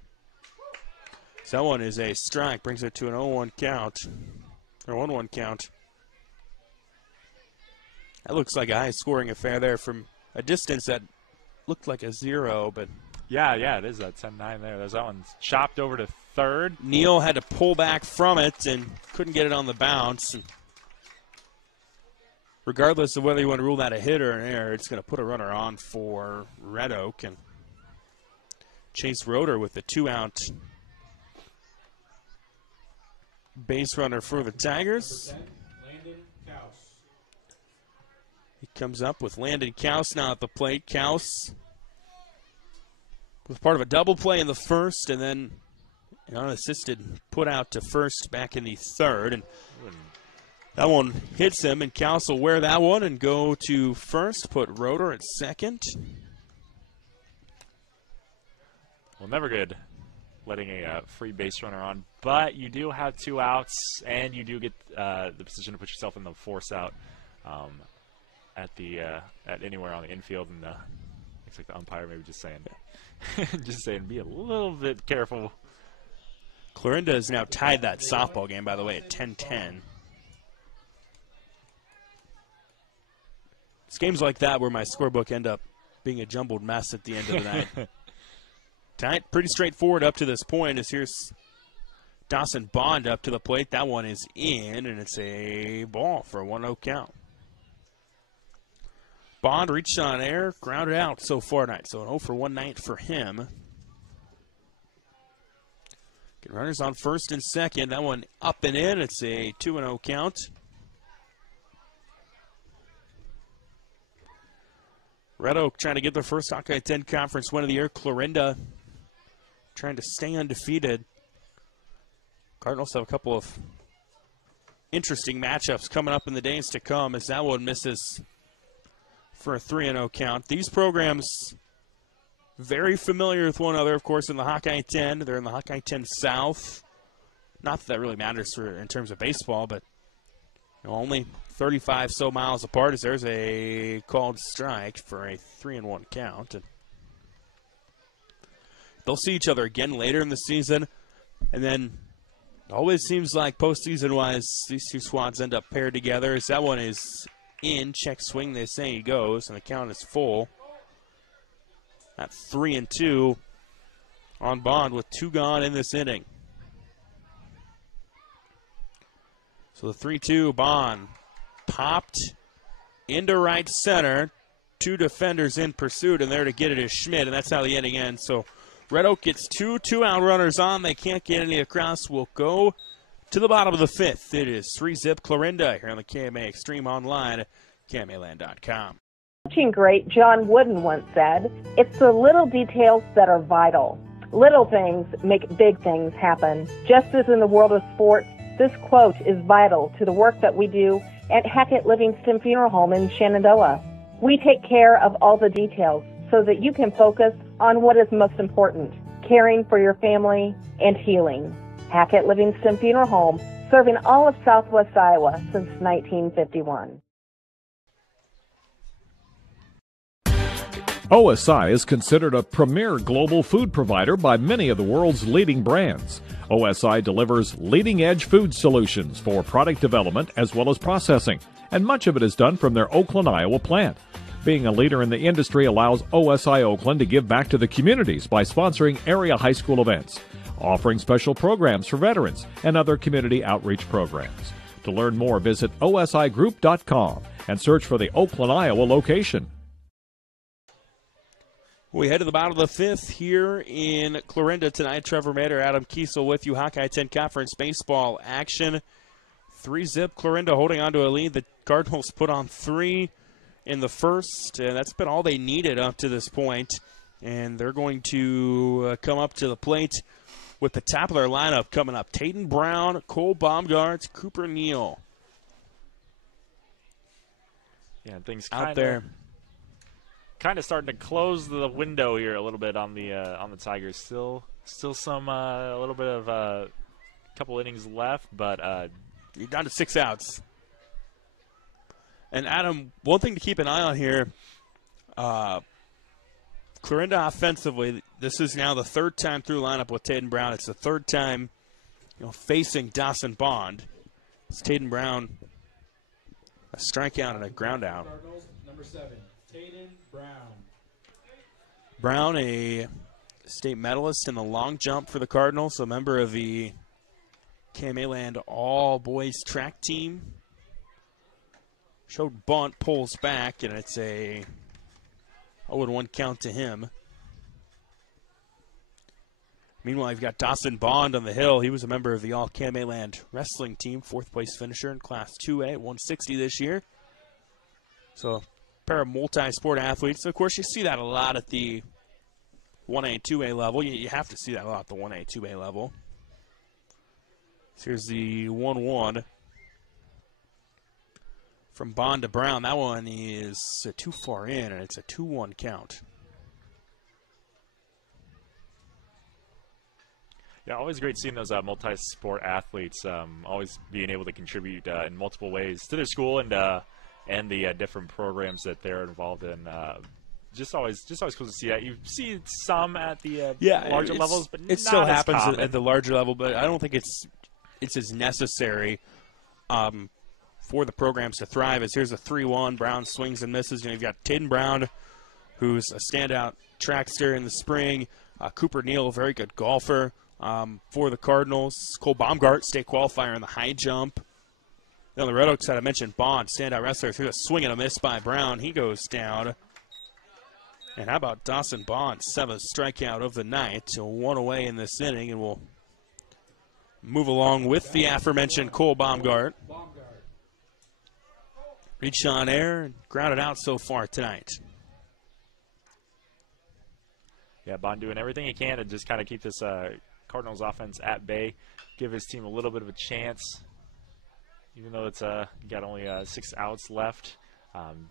So that one is a strike, brings it to an 0-1 count, or 1-1 count. That looks like a high-scoring affair there from a distance that looked like a 0, but yeah, it is that 10-9 there. There's that one chopped over to third. Neal had to pull back from it and couldn't get it on the bounce. regardless of whether you want to rule that a hit or an error, it's going to put a runner on for Red Oak. And Chase Roeder with the 2-out base runner for the Tigers. He comes up with Landon Kaus now at the plate. Kaus was part of a double play in the first, and then an unassisted put out to first back in the third. And that one hits him, and Kaus will wear that one and go to first, put Roeder at second. Well, never good letting a free base runner on, but you do have 2 outs, and you do get the position to put yourself in the force out at anywhere on the infield. And looks like the umpire maybe just saying, be a little bit careful. Clarinda has now tied that softball game, by the way, at 10-10. It's games like that where my scorebook end up being a jumbled mess at the end of the night. Tight, pretty straightforward up to this point, as here's Dawson Bond up to the plate. That one is in, and it's a ball for a 1-0 count. Bond reached on air, grounded out so far tonight, so an 0 for 1 night for him. Get runners on first and second. That one up and in. It's a 2-0 count. Red Oak trying to get their first Hawkeye 10 conference win of the year. Clarinda trying to stay undefeated. Cardinals have a couple of interesting matchups coming up in the days to come, as that one misses for a 3-0 count. These programs very familiar with one another, of course, in the Hawkeye 10. They're in the Hawkeye 10 South. Not that that really matters in terms of baseball, but only 35 so miles apart, as there's a called strike for a 3-1 count. And they'll see each other again later in the season, and then it always seems like postseason-wise, these two squads end up paired together. As that one is in, check swing, they say he goes, and the count is full. At 3-2 on Bond with 2 gone in this inning. So the 3-2, Bond popped into right center. 2 defenders in pursuit, and there to get it is Schmidt, and that's how the inning ends. So Red Oak gets 2 2-out runners on. They can't get any across. We'll go to the bottom of the 5th. It is 3-zip Clarinda here on the KMA Extreme Online at KMAland.com. Coaching great John Wooden once said, "It's the little details that are vital. Little things make big things happen." Just as in the world of sports, this quote is vital to the work that we do at Hackett Livingston Funeral Home in Shenandoah. We take care of all the details so that you can focus on what is most important, caring for your family and healing. Hackett Livingston Funeral Home, serving all of Southwest Iowa since 1951. OSI is considered a premier global food provider by many of the world's leading brands. OSI delivers leading-edge food solutions for product development as well as processing, and much of it is done from their Oakland, Iowa plant. Being a leader in the industry allows OSI Oakland to give back to the communities by sponsoring area high school events, offering special programs for veterans, and other community outreach programs. To learn more, visit osigroup.com and search for the Oakland, Iowa location. We head to the bottom of the 5th here in Clarinda tonight. Trevor Mader, Adam Kiesel with you. Hawkeye 10 Conference Baseball action. 3-zip Clarinda holding on to a lead. The Cardinals put on 3 in the first, and that's been all they needed up to this point. And they're going to come up to the plate with the top of their lineup coming up. Tayden Brown, Cole Baumgartz, Cooper Neal. Yeah, things out there. Kind of starting to close the window here a little bit on the Tigers. Still some a little bit of a couple innings left, but you're down to 6 outs. And Adam, one thing to keep an eye on here, Clarinda offensively, this is now the 3rd time through lineup with Tayden Brown. It's the 3rd time, facing Dawson Bond. It's Tayden Brown, a strikeout and a ground out. Cardinals, number 7, Tayden Brown. Brown, a state medalist in the long jump for the Cardinals, a member of the KMA Land all-boys track team. Showed bunt, pulls back, and it's a 0-1 count to him. Meanwhile, you've got Dawson Bond on the hill. He was a member of the All-Can-Land wrestling team, 4th place finisher in Class 2A at 160 this year. So, a pair of multi-sport athletes. Of course, you see that a lot at the 1A, 2A level. You have to see that a lot at the 1A, 2A level. So here's the 1-1 from Bond to Brown. That one is too far in, and it's a 2-1 count. Yeah, always great seeing those multi-sport athletes always being able to contribute in multiple ways to their school and the different programs that they're involved in. Just always cool to see that. You see some at the larger levels, but it still happens at the larger level. But I don't think it's as necessary for the programs to thrive. As here's a 3-1. Brown swings and misses. You've got Tayden Brown, who's a standout trackster in the spring. Cooper Neal, a very good golfer. For the Cardinals, Cole Baumgart, state qualifier in the high jump. Then on the Red Oaks side, I mentioned Bond, standout wrestler. Through a swing and a miss by Brown. He goes down. And how about Dawson Bond, 7th strikeout of the night. 1 away in this inning, and we'll move along with the aforementioned Cole Baumgart. Reached on air and grounded out so far tonight. Yeah, Bond doing everything he can to just kind of keep this Cardinals offense at bay, give his team a little bit of a chance, even though it's got only 6 outs left.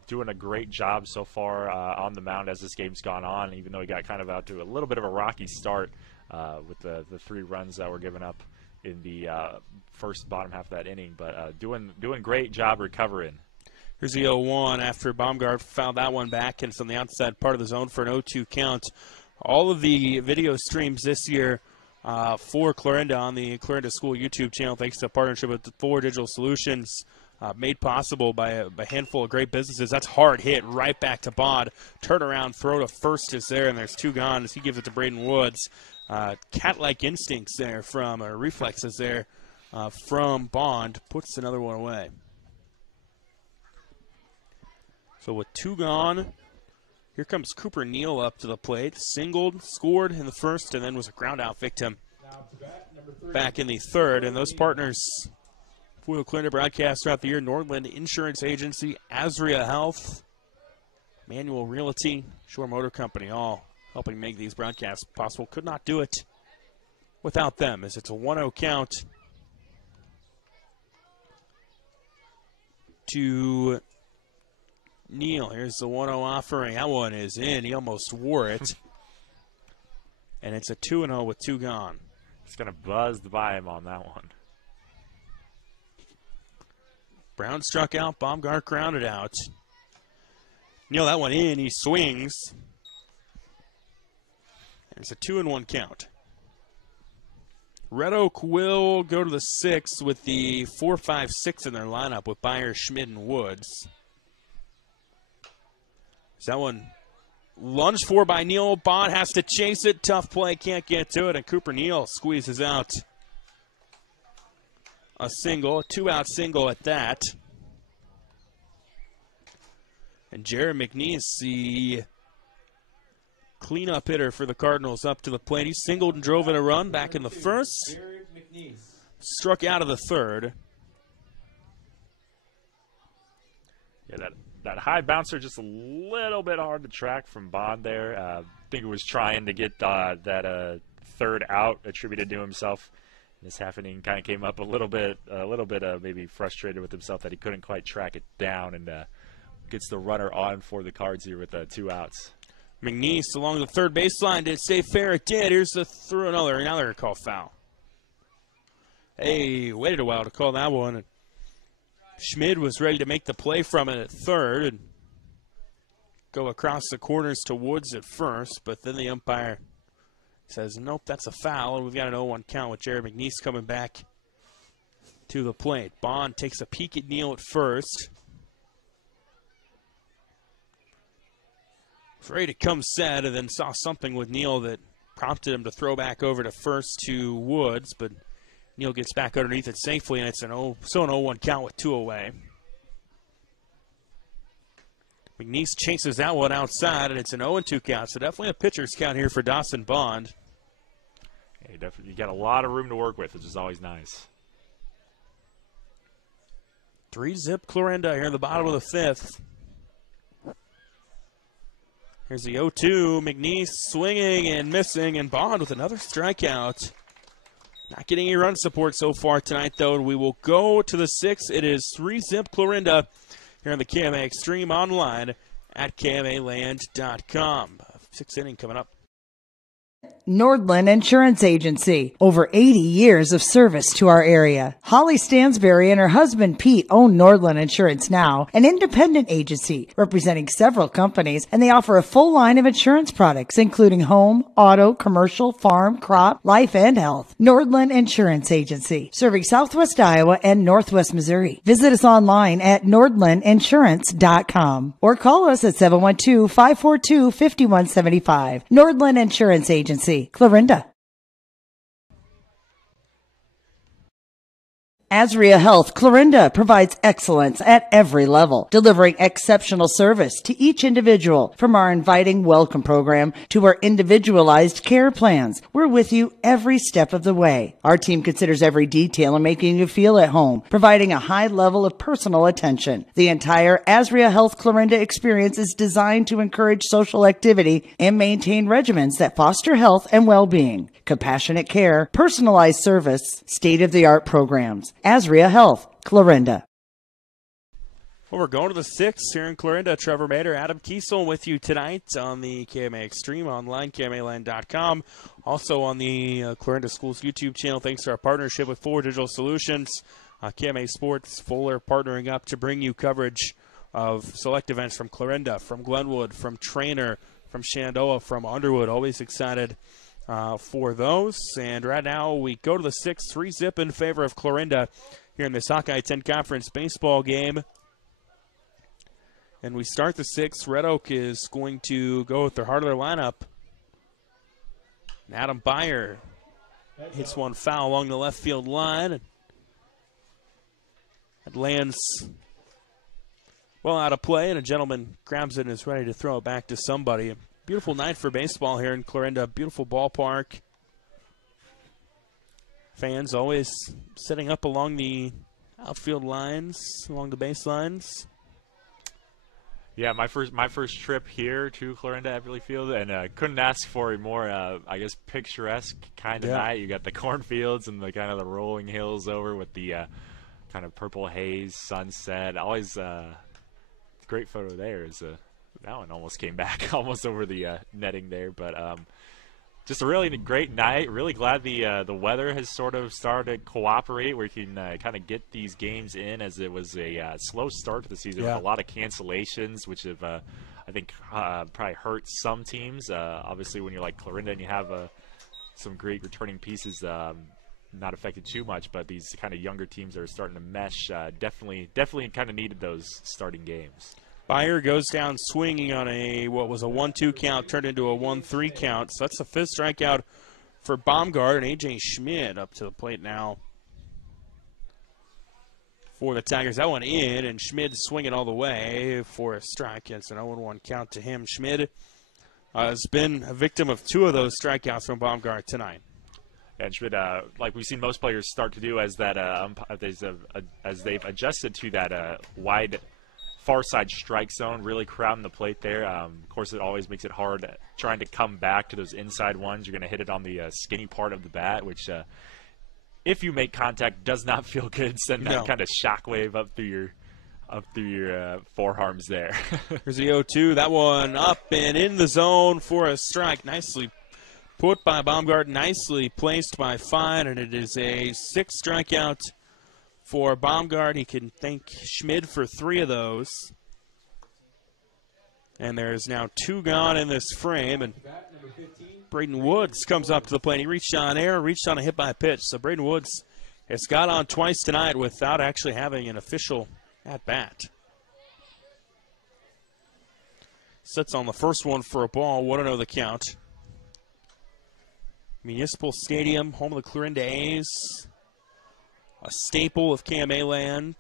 Doing a great job so far on the mound as this game's gone on, even though he got kind of out to a little bit of a rocky start with the 3 runs that were given up in the first bottom half of that inning. But doing great job recovering. Here's the 0-1 after Baumgart fouled that one back, and it's on the outside part of the zone for an 0-2 count. All of the video streams this year for Clarinda on the Clarinda School YouTube channel, thanks to a partnership with Fuller Digital Solutions, made possible by a handful of great businesses. That's hard hit right back to Bond. Turnaround throw to first is there, and there's 2 gone as he gives it to Braden Woods. Cat-like instincts there from, or reflexes there from Bond, puts another one away. So with 2 gone, here comes Cooper Neal up to the plate. Singled, scored in the first, and then was a ground-out victim back in the third. And those partners for the Clarinda broadcast throughout the year, Nordland Insurance Agency, Azria Health, Manual Realty, Shore Motor Company, all helping make these broadcasts possible. Could not do it without them, as it's a 1-0 count to Neal. Here's the 1-0 offering. That one is in. He almost wore it. And it's a 2-0 with 2 gone. It's going to buzz by him on that one. Brown struck out. Baumgart grounded out. Neal, that one in. He swings. And it's a 2-1 count. Red Oak will go to the 6th with the 4-5-6 in their lineup with Byer, Schmidt, and Woods. That one lunged for by Neal. Bond has to chase it. Tough play. Can't get to it. And Cooper Neal squeezes out a single. A 2-out single at that. And Jared McNeese, the cleanup hitter for the Cardinals, up to the plate. He singled and drove in a run back in the first. Struck out of the third. Yeah, that high bouncer just a little bit hard to track from Bond there. I think he was trying to get that third out attributed to himself. This half inning kind of came up a little bit maybe frustrated with himself that he couldn't quite track it down, and gets the runner on for the Cards here with 2 outs. McNeese along the third baseline. Did it stay fair? It did. Here's the throw. Another call foul. Hey, waited a while to call that one. Schmid was ready to make the play from it at third and go across the corners to Woods at first, but then the umpire says, nope, that's a foul, and we've got an 0-1 count with Jared McNeese coming back to the plate. Bond takes a peek at Neal at first. Was ready to come set, and then saw something with Neal that prompted him to throw back over to first to Woods, but Neal gets back underneath it safely, and it's an 0-1 count with 2 away. McNeese chases that one outside, and it's an 0-2 count. So definitely a pitcher's count here for Dawson Bond. Hey, definitely, you got a lot of room to work with, which is always nice. 3-zip Clarinda here in the bottom of the fifth. Here's the 0-2. McNeese swinging and missing, and Bond with another strikeout. Not getting any run support so far tonight, though. We will go to the sixth. It is 3-zip Clarinda here on the KMA Extreme online at KMAland.com. Sixth inning coming up. Nordland Insurance Agency. Over 80 years of service to our area. Holly Stansberry and her husband Pete own Nordland Insurance Now, an independent agency representing several companies, and they offer a full line of insurance products, including home, auto, commercial, farm, crop, life, and health. Nordland Insurance Agency, serving Southwest Iowa and Northwest Missouri. Visit us online at nordlandinsurance.com or call us at 712-542-5175. Nordland Insurance Agency, Clarinda. Asria Health Clarinda provides excellence at every level, delivering exceptional service to each individual. From our inviting welcome program to our individualized care plans, we're with you every step of the way. Our team considers every detail in making you feel at home, providing a high level of personal attention. The entire Asria Health Clarinda experience is designed to encourage social activity and maintain regimens that foster health and well-being. Compassionate care, personalized service, state-of-the-art programs. Asria Health, Clarinda. Well, we're going to the sixth here in Clarinda. Trevor Mader, Adam Kiesel with you tonight on the KMA Extreme online, KMAland.com. Also on the Clarinda Schools YouTube channel, thanks to our partnership with Fuller Digital Solutions. KMA Sports, Fuller partnering up to bring you coverage of select events from Clarinda, from Glenwood, from Trainer, from Shenandoah, from Underwood. Always excited for those. And right now we go to the sixth, 3-zip in favor of Clarinda here in the Sockeye 10 Conference baseball game. And we start the sixth. Red Oak is going to go with their heart of their lineup. And Adam Byer hits one foul along the left field line. It lands well out of play, and a gentleman grabs it and is ready to throw it back to somebody. Beautiful night for baseball here in Clarinda. Beautiful ballpark. Fans always setting up along the outfield lines, along the baselines. Yeah, my first trip here to Clarinda Everly Field, and couldn't ask for a more, I guess, picturesque kind of night. You got the cornfields and the kind of the rolling hills over with the kind of purple haze, sunset. Always great photo there. That one almost came back, almost over the netting there, but just a really great night. Really glad the weather has sort of started to cooperate where you can kind of get these games in, as it was a slow start to the season with a lot of cancellations, which have I think probably hurt some teams. Obviously, when you're like Clarinda and you have some great returning pieces, not affected too much, but these kind of younger teams that are starting to mesh definitely kind of needed those starting games. Byer goes down swinging on what was a 1-2 count, turned into a 1-3 count. So that's the fifth strikeout for Baumgart, and A.J. Schmidt up to the plate now for the Tigers. That one in, and Schmidt swinging all the way for a strike. It's an 0-1 count to him. Schmidt has been a victim of two of those strikeouts from Baumgart tonight. And Schmidt, like we've seen most players start to do as they've adjusted to that wide far side strike zone, really crowding the plate there. Of course, it always makes it hard trying to come back to those inside ones. You're going to hit it on the skinny part of the bat, which if you make contact, does not feel good. Send that kind of shockwave up through your forearms there. Here's the 0-2. That one up and in the zone for a strike. Nicely put by Baumgart, nicely placed by Fine, and it is a sixth strikeout for Baumgart. He can thank Schmidt for three of those. And there's now two gone in this frame. And Braden Woods comes up to the plate. He reached on air, reached on a hit by a pitch. So Braden Woods has got on twice tonight without actually having an official at-bat. Sits on the first one for a ball. 1-0 the count. Municipal Stadium, home of the Clarinda A's. A staple of KMA land.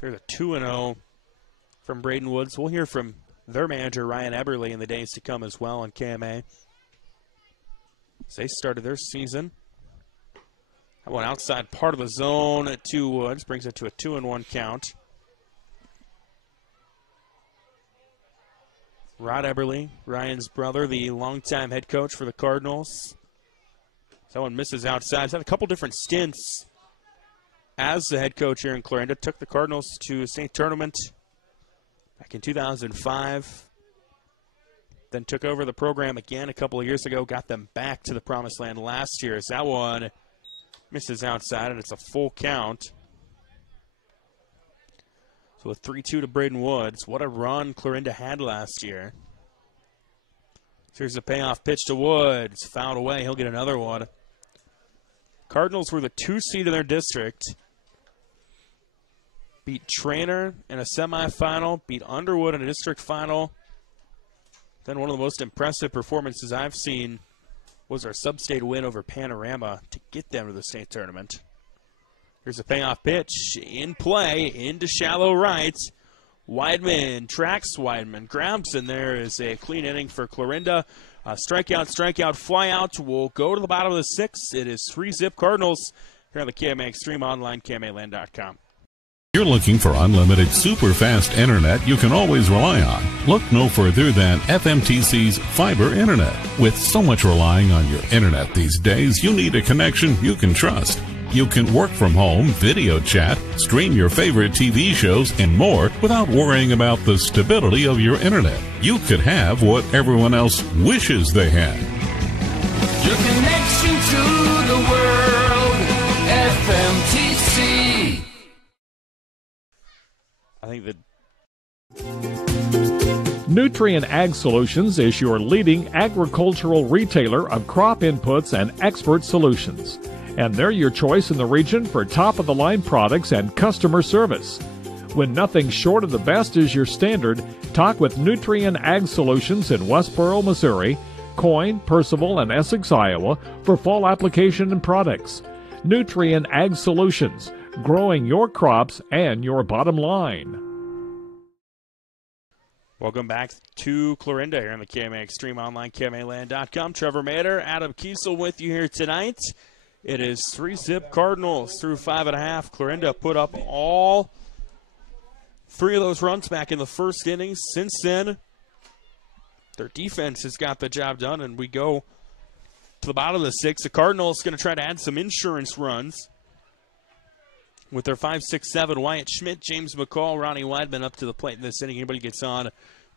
There's a 2-0 from Braden Woods. We'll hear from their manager, Ryan Eberle, in the days to come as well on KMA. As they started their season. That one outside part of the zone to Woods. Brings it to a 2-1 count. Rod Eberle, Ryan's brother, the longtime head coach for the Cardinals. That one misses outside. He's had a couple different stints as the head coach here in Clarinda. Took the Cardinals to a state tournament back in 2005. Then took over the program again a couple of years ago. Got them back to the promised land last year. As that one misses outside, and it's a full count. So a 3-2 to Braden Woods. What a run Clarinda had last year. Here's a payoff pitch to Woods. Fouled away. He'll get another one. Cardinals were the 2 seed in their district. Beat Trainer in a semifinal. Beat Underwood in a district final. Then one of the most impressive performances I've seen was our sub-state win over Panorama to get them to the state tournament. Here's a payoff pitch in play into shallow right. Weidman tracks, Weidman grabs, and there is a clean inning for Clarinda. Strikeout, fly out will go to the bottom of the 6th. It is 3-zip Cardinals here on the KMA Extreme Online, KMAland.com. You're looking for unlimited super fast internet you can always rely on. Look no further than FMTC's fiber internet. With so much relying on your internet these days, you need a connection you can trust. You can work from home, video chat, stream your favorite TV shows, and more without worrying about the stability of your internet. You could have what everyone else wishes they had. Your connection to the world, FMTC. I think that Nutrien Ag Solutions is your leading agricultural retailer of crop inputs and expert solutions. And they're your choice in the region for top-of-the-line products and customer service. When nothing short of the best is your standard, talk with Nutrien Ag Solutions in Westboro, Missouri, Coyne, Percival, and Essex, Iowa for fall application and products. Nutrien Ag Solutions, growing your crops and your bottom line. Welcome back to Clarinda here on the KMA Extreme Online, KMAland.com. Trevor Mader, Adam Kiesel with you here tonight. It is 3-zip Cardinals through 5.5. Clarinda put up all 3 of those runs back in the first inning. Since then, their defense has got the job done, and we go to the bottom of the 6th. The Cardinals going to try to add some insurance runs with their 5, 6, 7. Wyatt Schmidt, James McCall, Ronnie Weidman up to the plate in this inning. Anybody gets on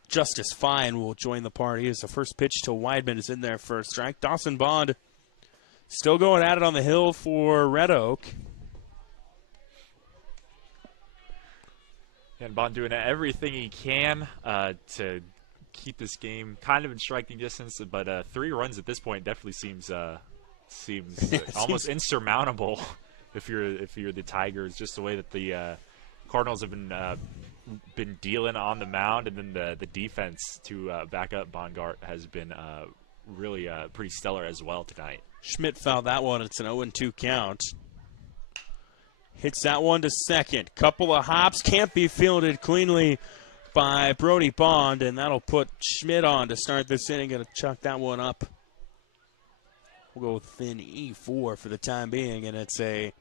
just as fine will join the party. As the first pitch to Weidman is in there for a strike. Dawson Bond still going at it on the hill for Red Oak. And Bond doing everything he can to keep this game kind of in striking distance, but 3 runs at this point definitely seems almost insurmountable if you're the Tigers. Just the way that the Cardinals have been dealing on the mound, and then the defense to back up Bongart has been really pretty stellar as well tonight. Schmidt fouled that one. It's an 0-2 count. Hits that one to second. Couple of hops. Can't be fielded cleanly by Brody Bond, and that'll put Schmidt on to start this inning. Going to chuck that one up. We'll go thin E4 for the time being, and it's a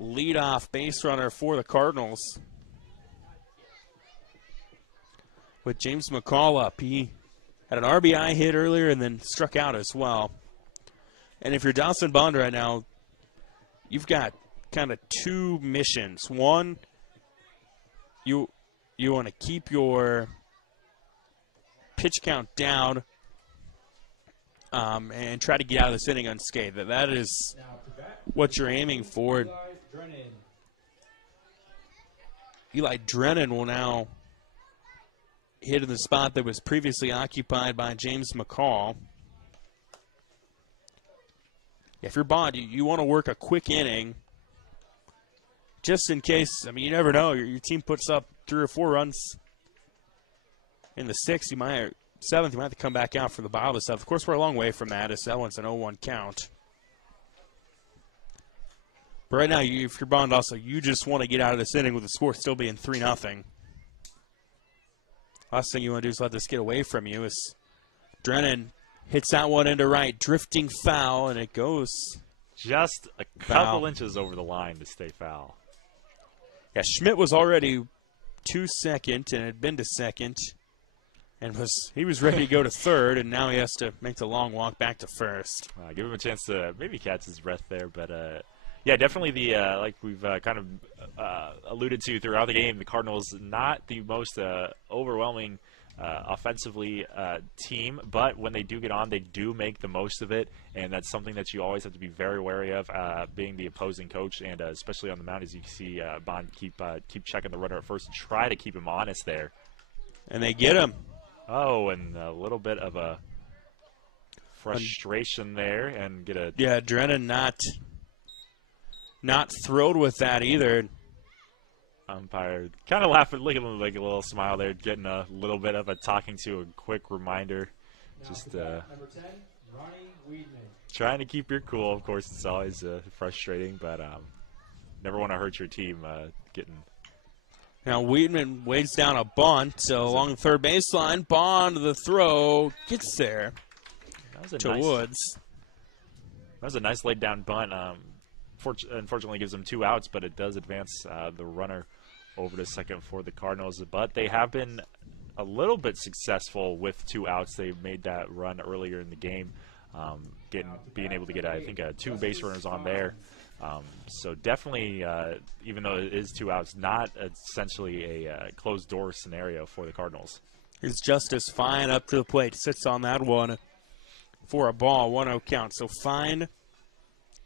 leadoff base runner for the Cardinals. With James McCall up, he had an RBI hit earlier and then struck out as well. And if you're Dawson Bond right now, you've got kind of 2 missions. One, you want to keep your pitch count down and try to get out of this inning unscathed. That is what you're aiming for. Eli Drennan will now hit in the spot that was previously occupied by James McCall. If you're Bond, you want to work a quick inning just in case. I mean, you never know. Your team puts up 3 or 4 runs in the 6th. 7th, you might have to come back out for the bottom of the 7th. Of course, we're a long way from that, as that one's an 0-1 count. But right now, if you're Bond also, you just want to get out of this inning with the score still being 3-0. Last thing you want to do is let this get away from you. As Drennan hits that one into right, drifting foul, and it goes just a couple inches over the line to stay foul. Yeah, Schmidt was already to second and had been to second, and he was ready to go to third, and now he has to make the long walk back to first. Give him a chance to maybe catch his breath there, but yeah, definitely the like we've kind of alluded to throughout the game, the Cardinals not the most overwhelming offensively team, but when they do get on, they do make the most of it, and that's something that you always have to be very wary of, being the opposing coach, and especially on the mound, as you can see Bond keep checking the runner at first and try to keep him honest there. And they get him. Oh, and a little bit of a frustration there, and get a... Yeah, Drennan not thrilled with that either. Umpire kind of laughing, look at him like a little smile there, getting a little bit of a talking to, a quick reminder. Just number 10, Ronnie Weedman. Trying to keep your cool. Of course, it's always frustrating, but never want to hurt your team getting. Now Weedman weighs down a bunt, so along the third baseline, Bond the throw gets there to Woods. That was a nice laid down bunt. Unfortunately gives them 2 outs, but it does advance the runner over to second for the Cardinals. But they have been a little bit successful with 2 outs. They made that run earlier in the game, being able to get, I think, 2 base runners on there. So definitely, even though it is 2 outs, not essentially a closed door scenario for the Cardinals. Here's Justice Fine up to the plate, sits on that one for a ball, 1-0 count. So Fine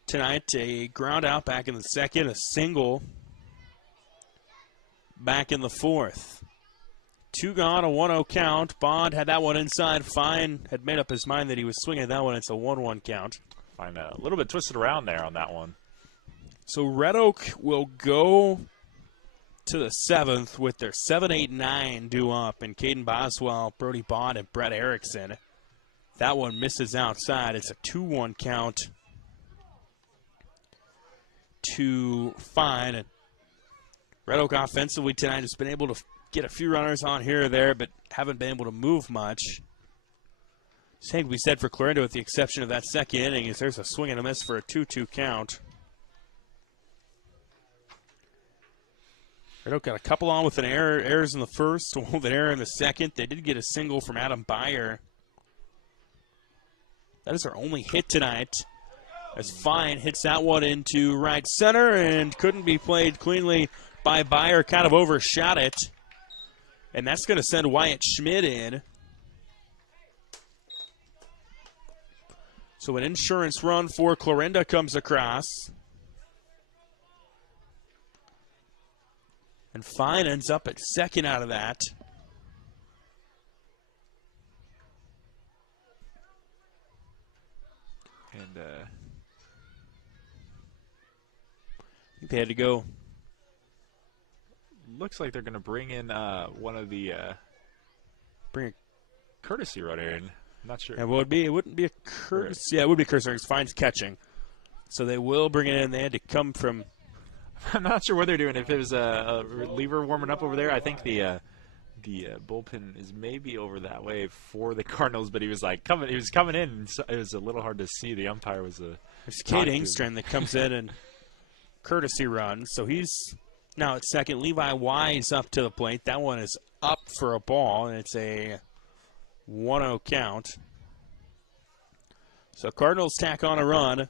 tonight, a ground out back in the second, a single back in the fourth. 2 gone, a 1-0 count. Bond had that one inside. Fine had made up his mind that he was swinging that one. It's a 1-1 count. Fine, a little bit twisted around there on that one. So Red Oak will go to the 7th with their 7, 8, 9 due up, and Caden Boswell, Brody Bond, and Brett Erickson. That one misses outside. It's a 2-1 count to Fine. And Red Oak offensively tonight has been able to get a few runners on here or there, but haven't been able to move much. Same can be said for Clarinda, with the exception of that second inning, as there's a swing and a miss for a 2-2 count. Red Oak got a couple on with errors in the first, one with an error in the second. They did get a single from Adam Beyer. That is our only hit tonight, as Fine hits that one into right center and couldn't be played cleanly by Beyer, kind of overshot it. And that's going to send Wyatt Schmidt in. So an insurance run for Clarinda comes across. And Fine ends up at second out of that. And I think they had to go. Looks like they're going to bring in one of the bring a courtesy runner in. I'm not sure. Yeah, well, it wouldn't be a courtesy. Yeah, it would be a courtesy. Fine's catching, so they will bring it in. They had to come from. I'm not sure what they're doing. If it was a reliever warming up over there, I think the bullpen is maybe over that way for the Cardinals. But he was coming in. So it was a little hard to see. The umpire was There's Cade Engstrand that comes in and courtesy run. So he's now at second. Levi Wise up to the plate. That one is up for a ball, and it's a 1-0 count. So Cardinals tack on a run.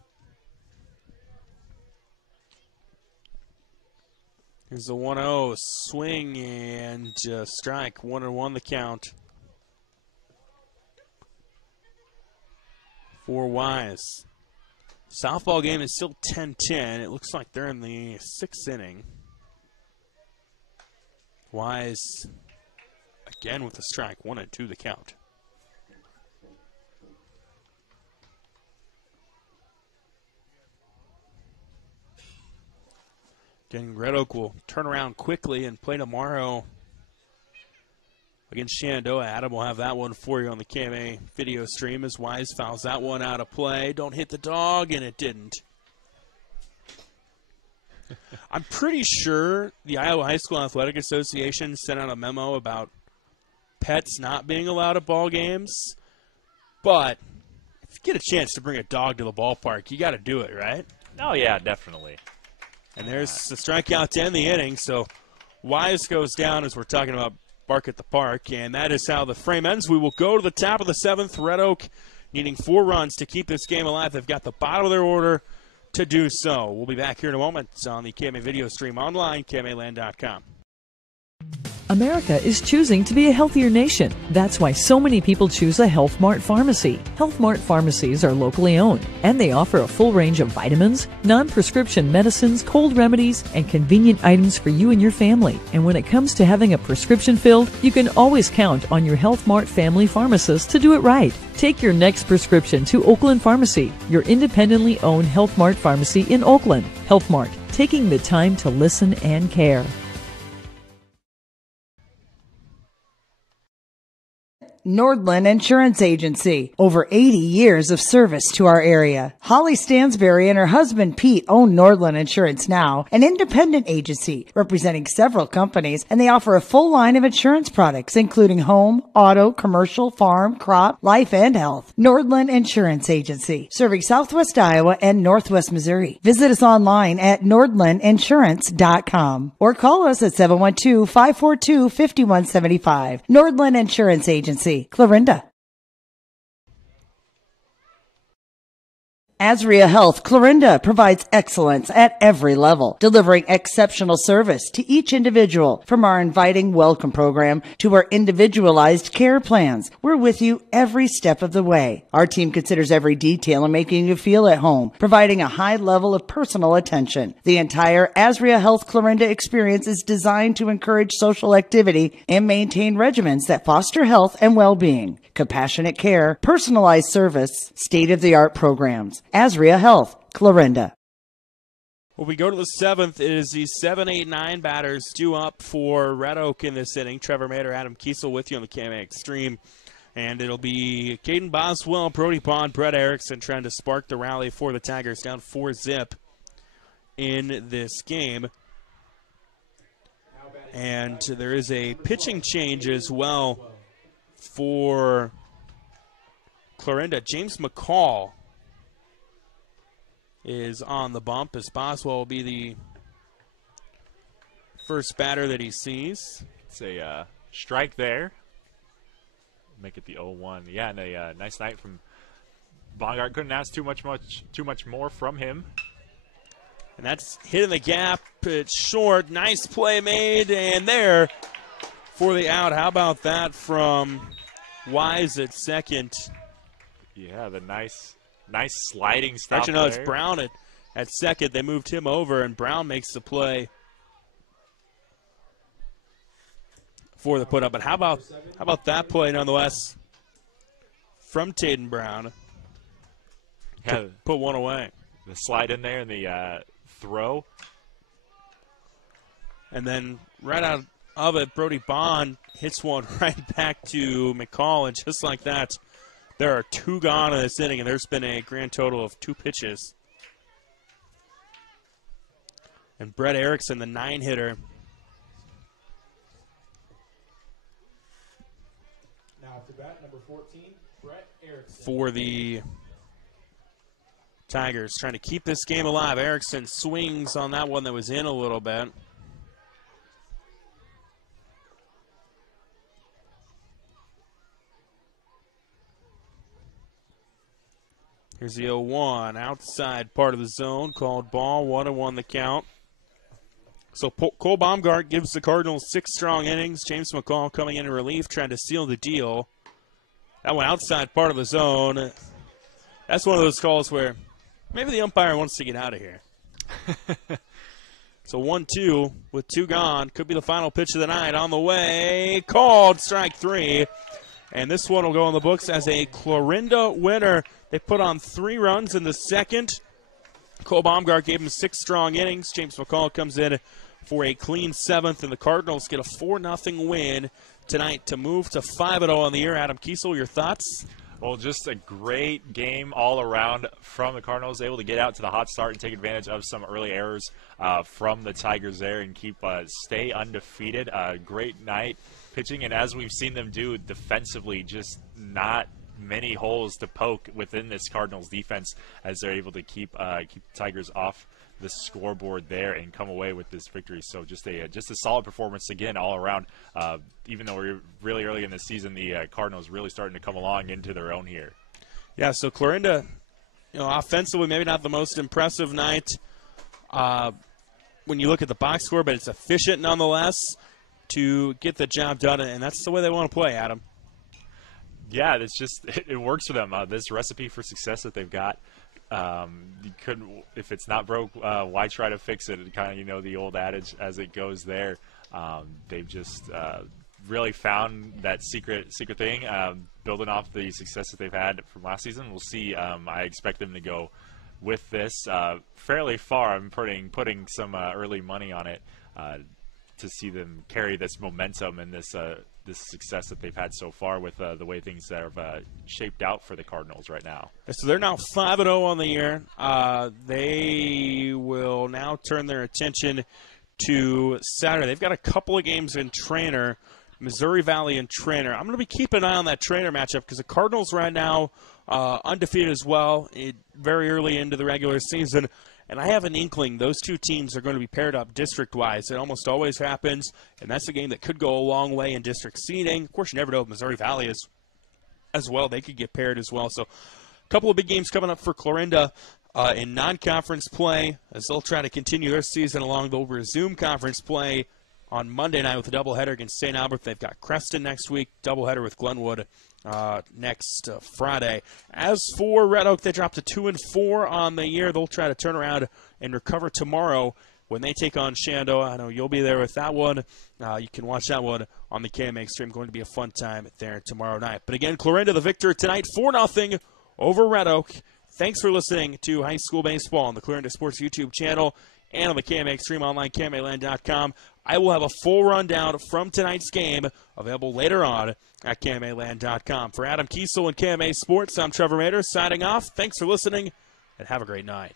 Here's the 1-0 swing and strike. 1-1 the count for Wise. Softball game is still 10-10. It looks like they're in the 6th inning. Wise again with the strike. 1-2 the count. Again, Red Oak will turn around quickly and play tomorrow against Shenandoah. Adam will have that one for you on the KMA video stream as Wise fouls that one out of play. Don't hit the dog, and it didn't. I'm pretty sure the Iowa High School Athletic Association sent out a memo about pets not being allowed at ball games, but if you get a chance to bring a dog to the ballpark, you got to do it, right? Oh, yeah, definitely. And there's the strikeout to end the inning, so Wise goes down as we're talking about bark at the park, and that is how the frame ends. We will go to the top of the 7th. Red Oak needing 4 runs to keep this game alive. They've got the bottom of their order to do so. We'll be back here in a moment on the KMA video stream online, KMAland.com. America is choosing to be a healthier nation. That's why so many people choose a Health Mart pharmacy. Health Mart pharmacies are locally owned, and they offer a full range of vitamins, non-prescription medicines, cold remedies, and convenient items for you and your family. And when it comes to having a prescription filled, you can always count on your Health Mart family pharmacist to do it right. Take your next prescription to Oakland Pharmacy, your independently owned Health Mart pharmacy in Oakland. Health Mart, taking the time to listen and care. Nordland Insurance Agency. Over 80 years of service to our area. Holly Stansberry and her husband Pete own Nordland Insurance Now, an independent agency representing several companies, and they offer a full line of insurance products, including home, auto, commercial, farm, crop, life, and health. Nordland Insurance Agency, serving Southwest Iowa and Northwest Missouri. Visit us online at nordlandinsurance.com or call us at 712-542-5175. Nordland Insurance Agency, Clarinda. Asria Health Clarinda provides excellence at every level, delivering exceptional service to each individual. From our inviting welcome program to our individualized care plans, we're with you every step of the way. Our team considers every detail in making you feel at home, providing a high level of personal attention. The entire Asria Health Clarinda experience is designed to encourage social activity and maintain regimens that foster health and well-being. Compassionate care, personalized service, state-of-the-art programs. Asria Health, Clarinda. When we go to the 7th, it is the 7, 8, 9 batters due up for Red Oak in this inning. Trevor Mader, Adam Kiesel with you on the KMA Extreme. And it'll be Caden Boswell, Brody Pond, Brett Erickson trying to spark the rally for the Tigers, down 4-0 in this game. And there is a pitching change as well for Clarinda. James McCall is on the bump as Boswell will be the first batter that he sees. It's a strike there. Make it the 0-1. Yeah, and a nice night from Bongart. Couldn't ask too much more from him. And that's hitting the gap. It's short. Nice play made, and there for the out. How about that from Wise at second? Yeah, the nice sliding stop. Actually, no, it's Brown at second. They moved him over, and Brown makes the play for the put up. But how about that play nonetheless from Taden Brown? Yeah, put one away. The slide in there and the throw. And then right out of it, Brody Bond hits one right back to McCall, and just like that, there are 2 gone in this inning, and there's been a grand total of 2 pitches. And Brett Erickson, the 9-hitter. Now to bat, number 14, Brett Erickson. For the Tigers, trying to keep this game alive. Erickson swings on that one that was in a little bit. Here's the 0-1, outside part of the zone, called ball, 1-1 the count. So Cole Baumgart gives the Cardinals 6 strong innings. James McCall coming in relief, trying to seal the deal. That one outside part of the zone. That's one of those calls where maybe the umpire wants to get out of here. So 1-2 with 2 gone. Could be the final pitch of the night on the way. Called strike 3. And this one will go in the books as a Clarinda winner. They put on 3 runs in the second. Cole Baumgart gave him 6 strong innings. James McCall comes in for a clean 7th, and the Cardinals get a 4-0 win tonight to move to 5-0 on the year. Adam Kiesel, your thoughts? Well, just a great game all around from the Cardinals, able to get out to the hot start and take advantage of some early errors from the Tigers there and stay undefeated. Great night pitching, and as we've seen them do defensively, just not many holes to poke within this Cardinals defense as they're able to keep the Tigers off the scoreboard there and come away with this victory. So just a solid performance again all around. Even though we're really early in the season, the Cardinals really starting to come along into their own here. Yeah, so Clarinda, offensively maybe not the most impressive night when you look at the box score, but it's efficient nonetheless to get the job done, and that's the way they want to play, Adam. Yeah, it's just it works for them. This recipe for success that they've got. You couldn't, if it's not broke, why try to fix it? Kind of, the old adage as it goes there. They've just really found that secret thing, building off the success that they've had from last season. We'll see. I expect them to go with this fairly far. I'm putting some early money on it to see them carry this momentum and this success that they've had so far with the way things have shaped out for the Cardinals right now. So they're now 5-0 on the year. They will now turn their attention to Saturday. They've got a couple of games in Trainer, Missouri Valley and Trainer. I'm going to be keeping an eye on that Trainer matchup because the Cardinals right now undefeated as well, very early into the regular season. And I have an inkling those two teams are going to be paired up district-wise. It almost always happens, and that's a game that could go a long way in district seeding. Of course, you never know if Missouri Valley is as well. They could get paired as well. So a couple of big games coming up for Clarinda in non-conference play as they'll try to continue their season along. They'll resume conference play on Monday night with a doubleheader against St. Albert. They've got Creston next week, doubleheader with Glenwood next Friday. As for Red Oak, they dropped to 2-4 on the year. They'll try to turn around and recover tomorrow when they take on Shenandoah. I know you'll be there with that one. You can watch that one on the KMA stream. Going to be a fun time there tomorrow night. But again, Clarinda the victor tonight, 4-0 over Red Oak. Thanks for listening to High School Baseball on the Clarinda Sports YouTube channel and on the KMA stream online, KMAland.com. I will have a full rundown from tonight's game available later on at KMAland.com. For Adam Kiesel and KMA Sports, I'm Trevor Mader signing off. Thanks for listening, and have a great night.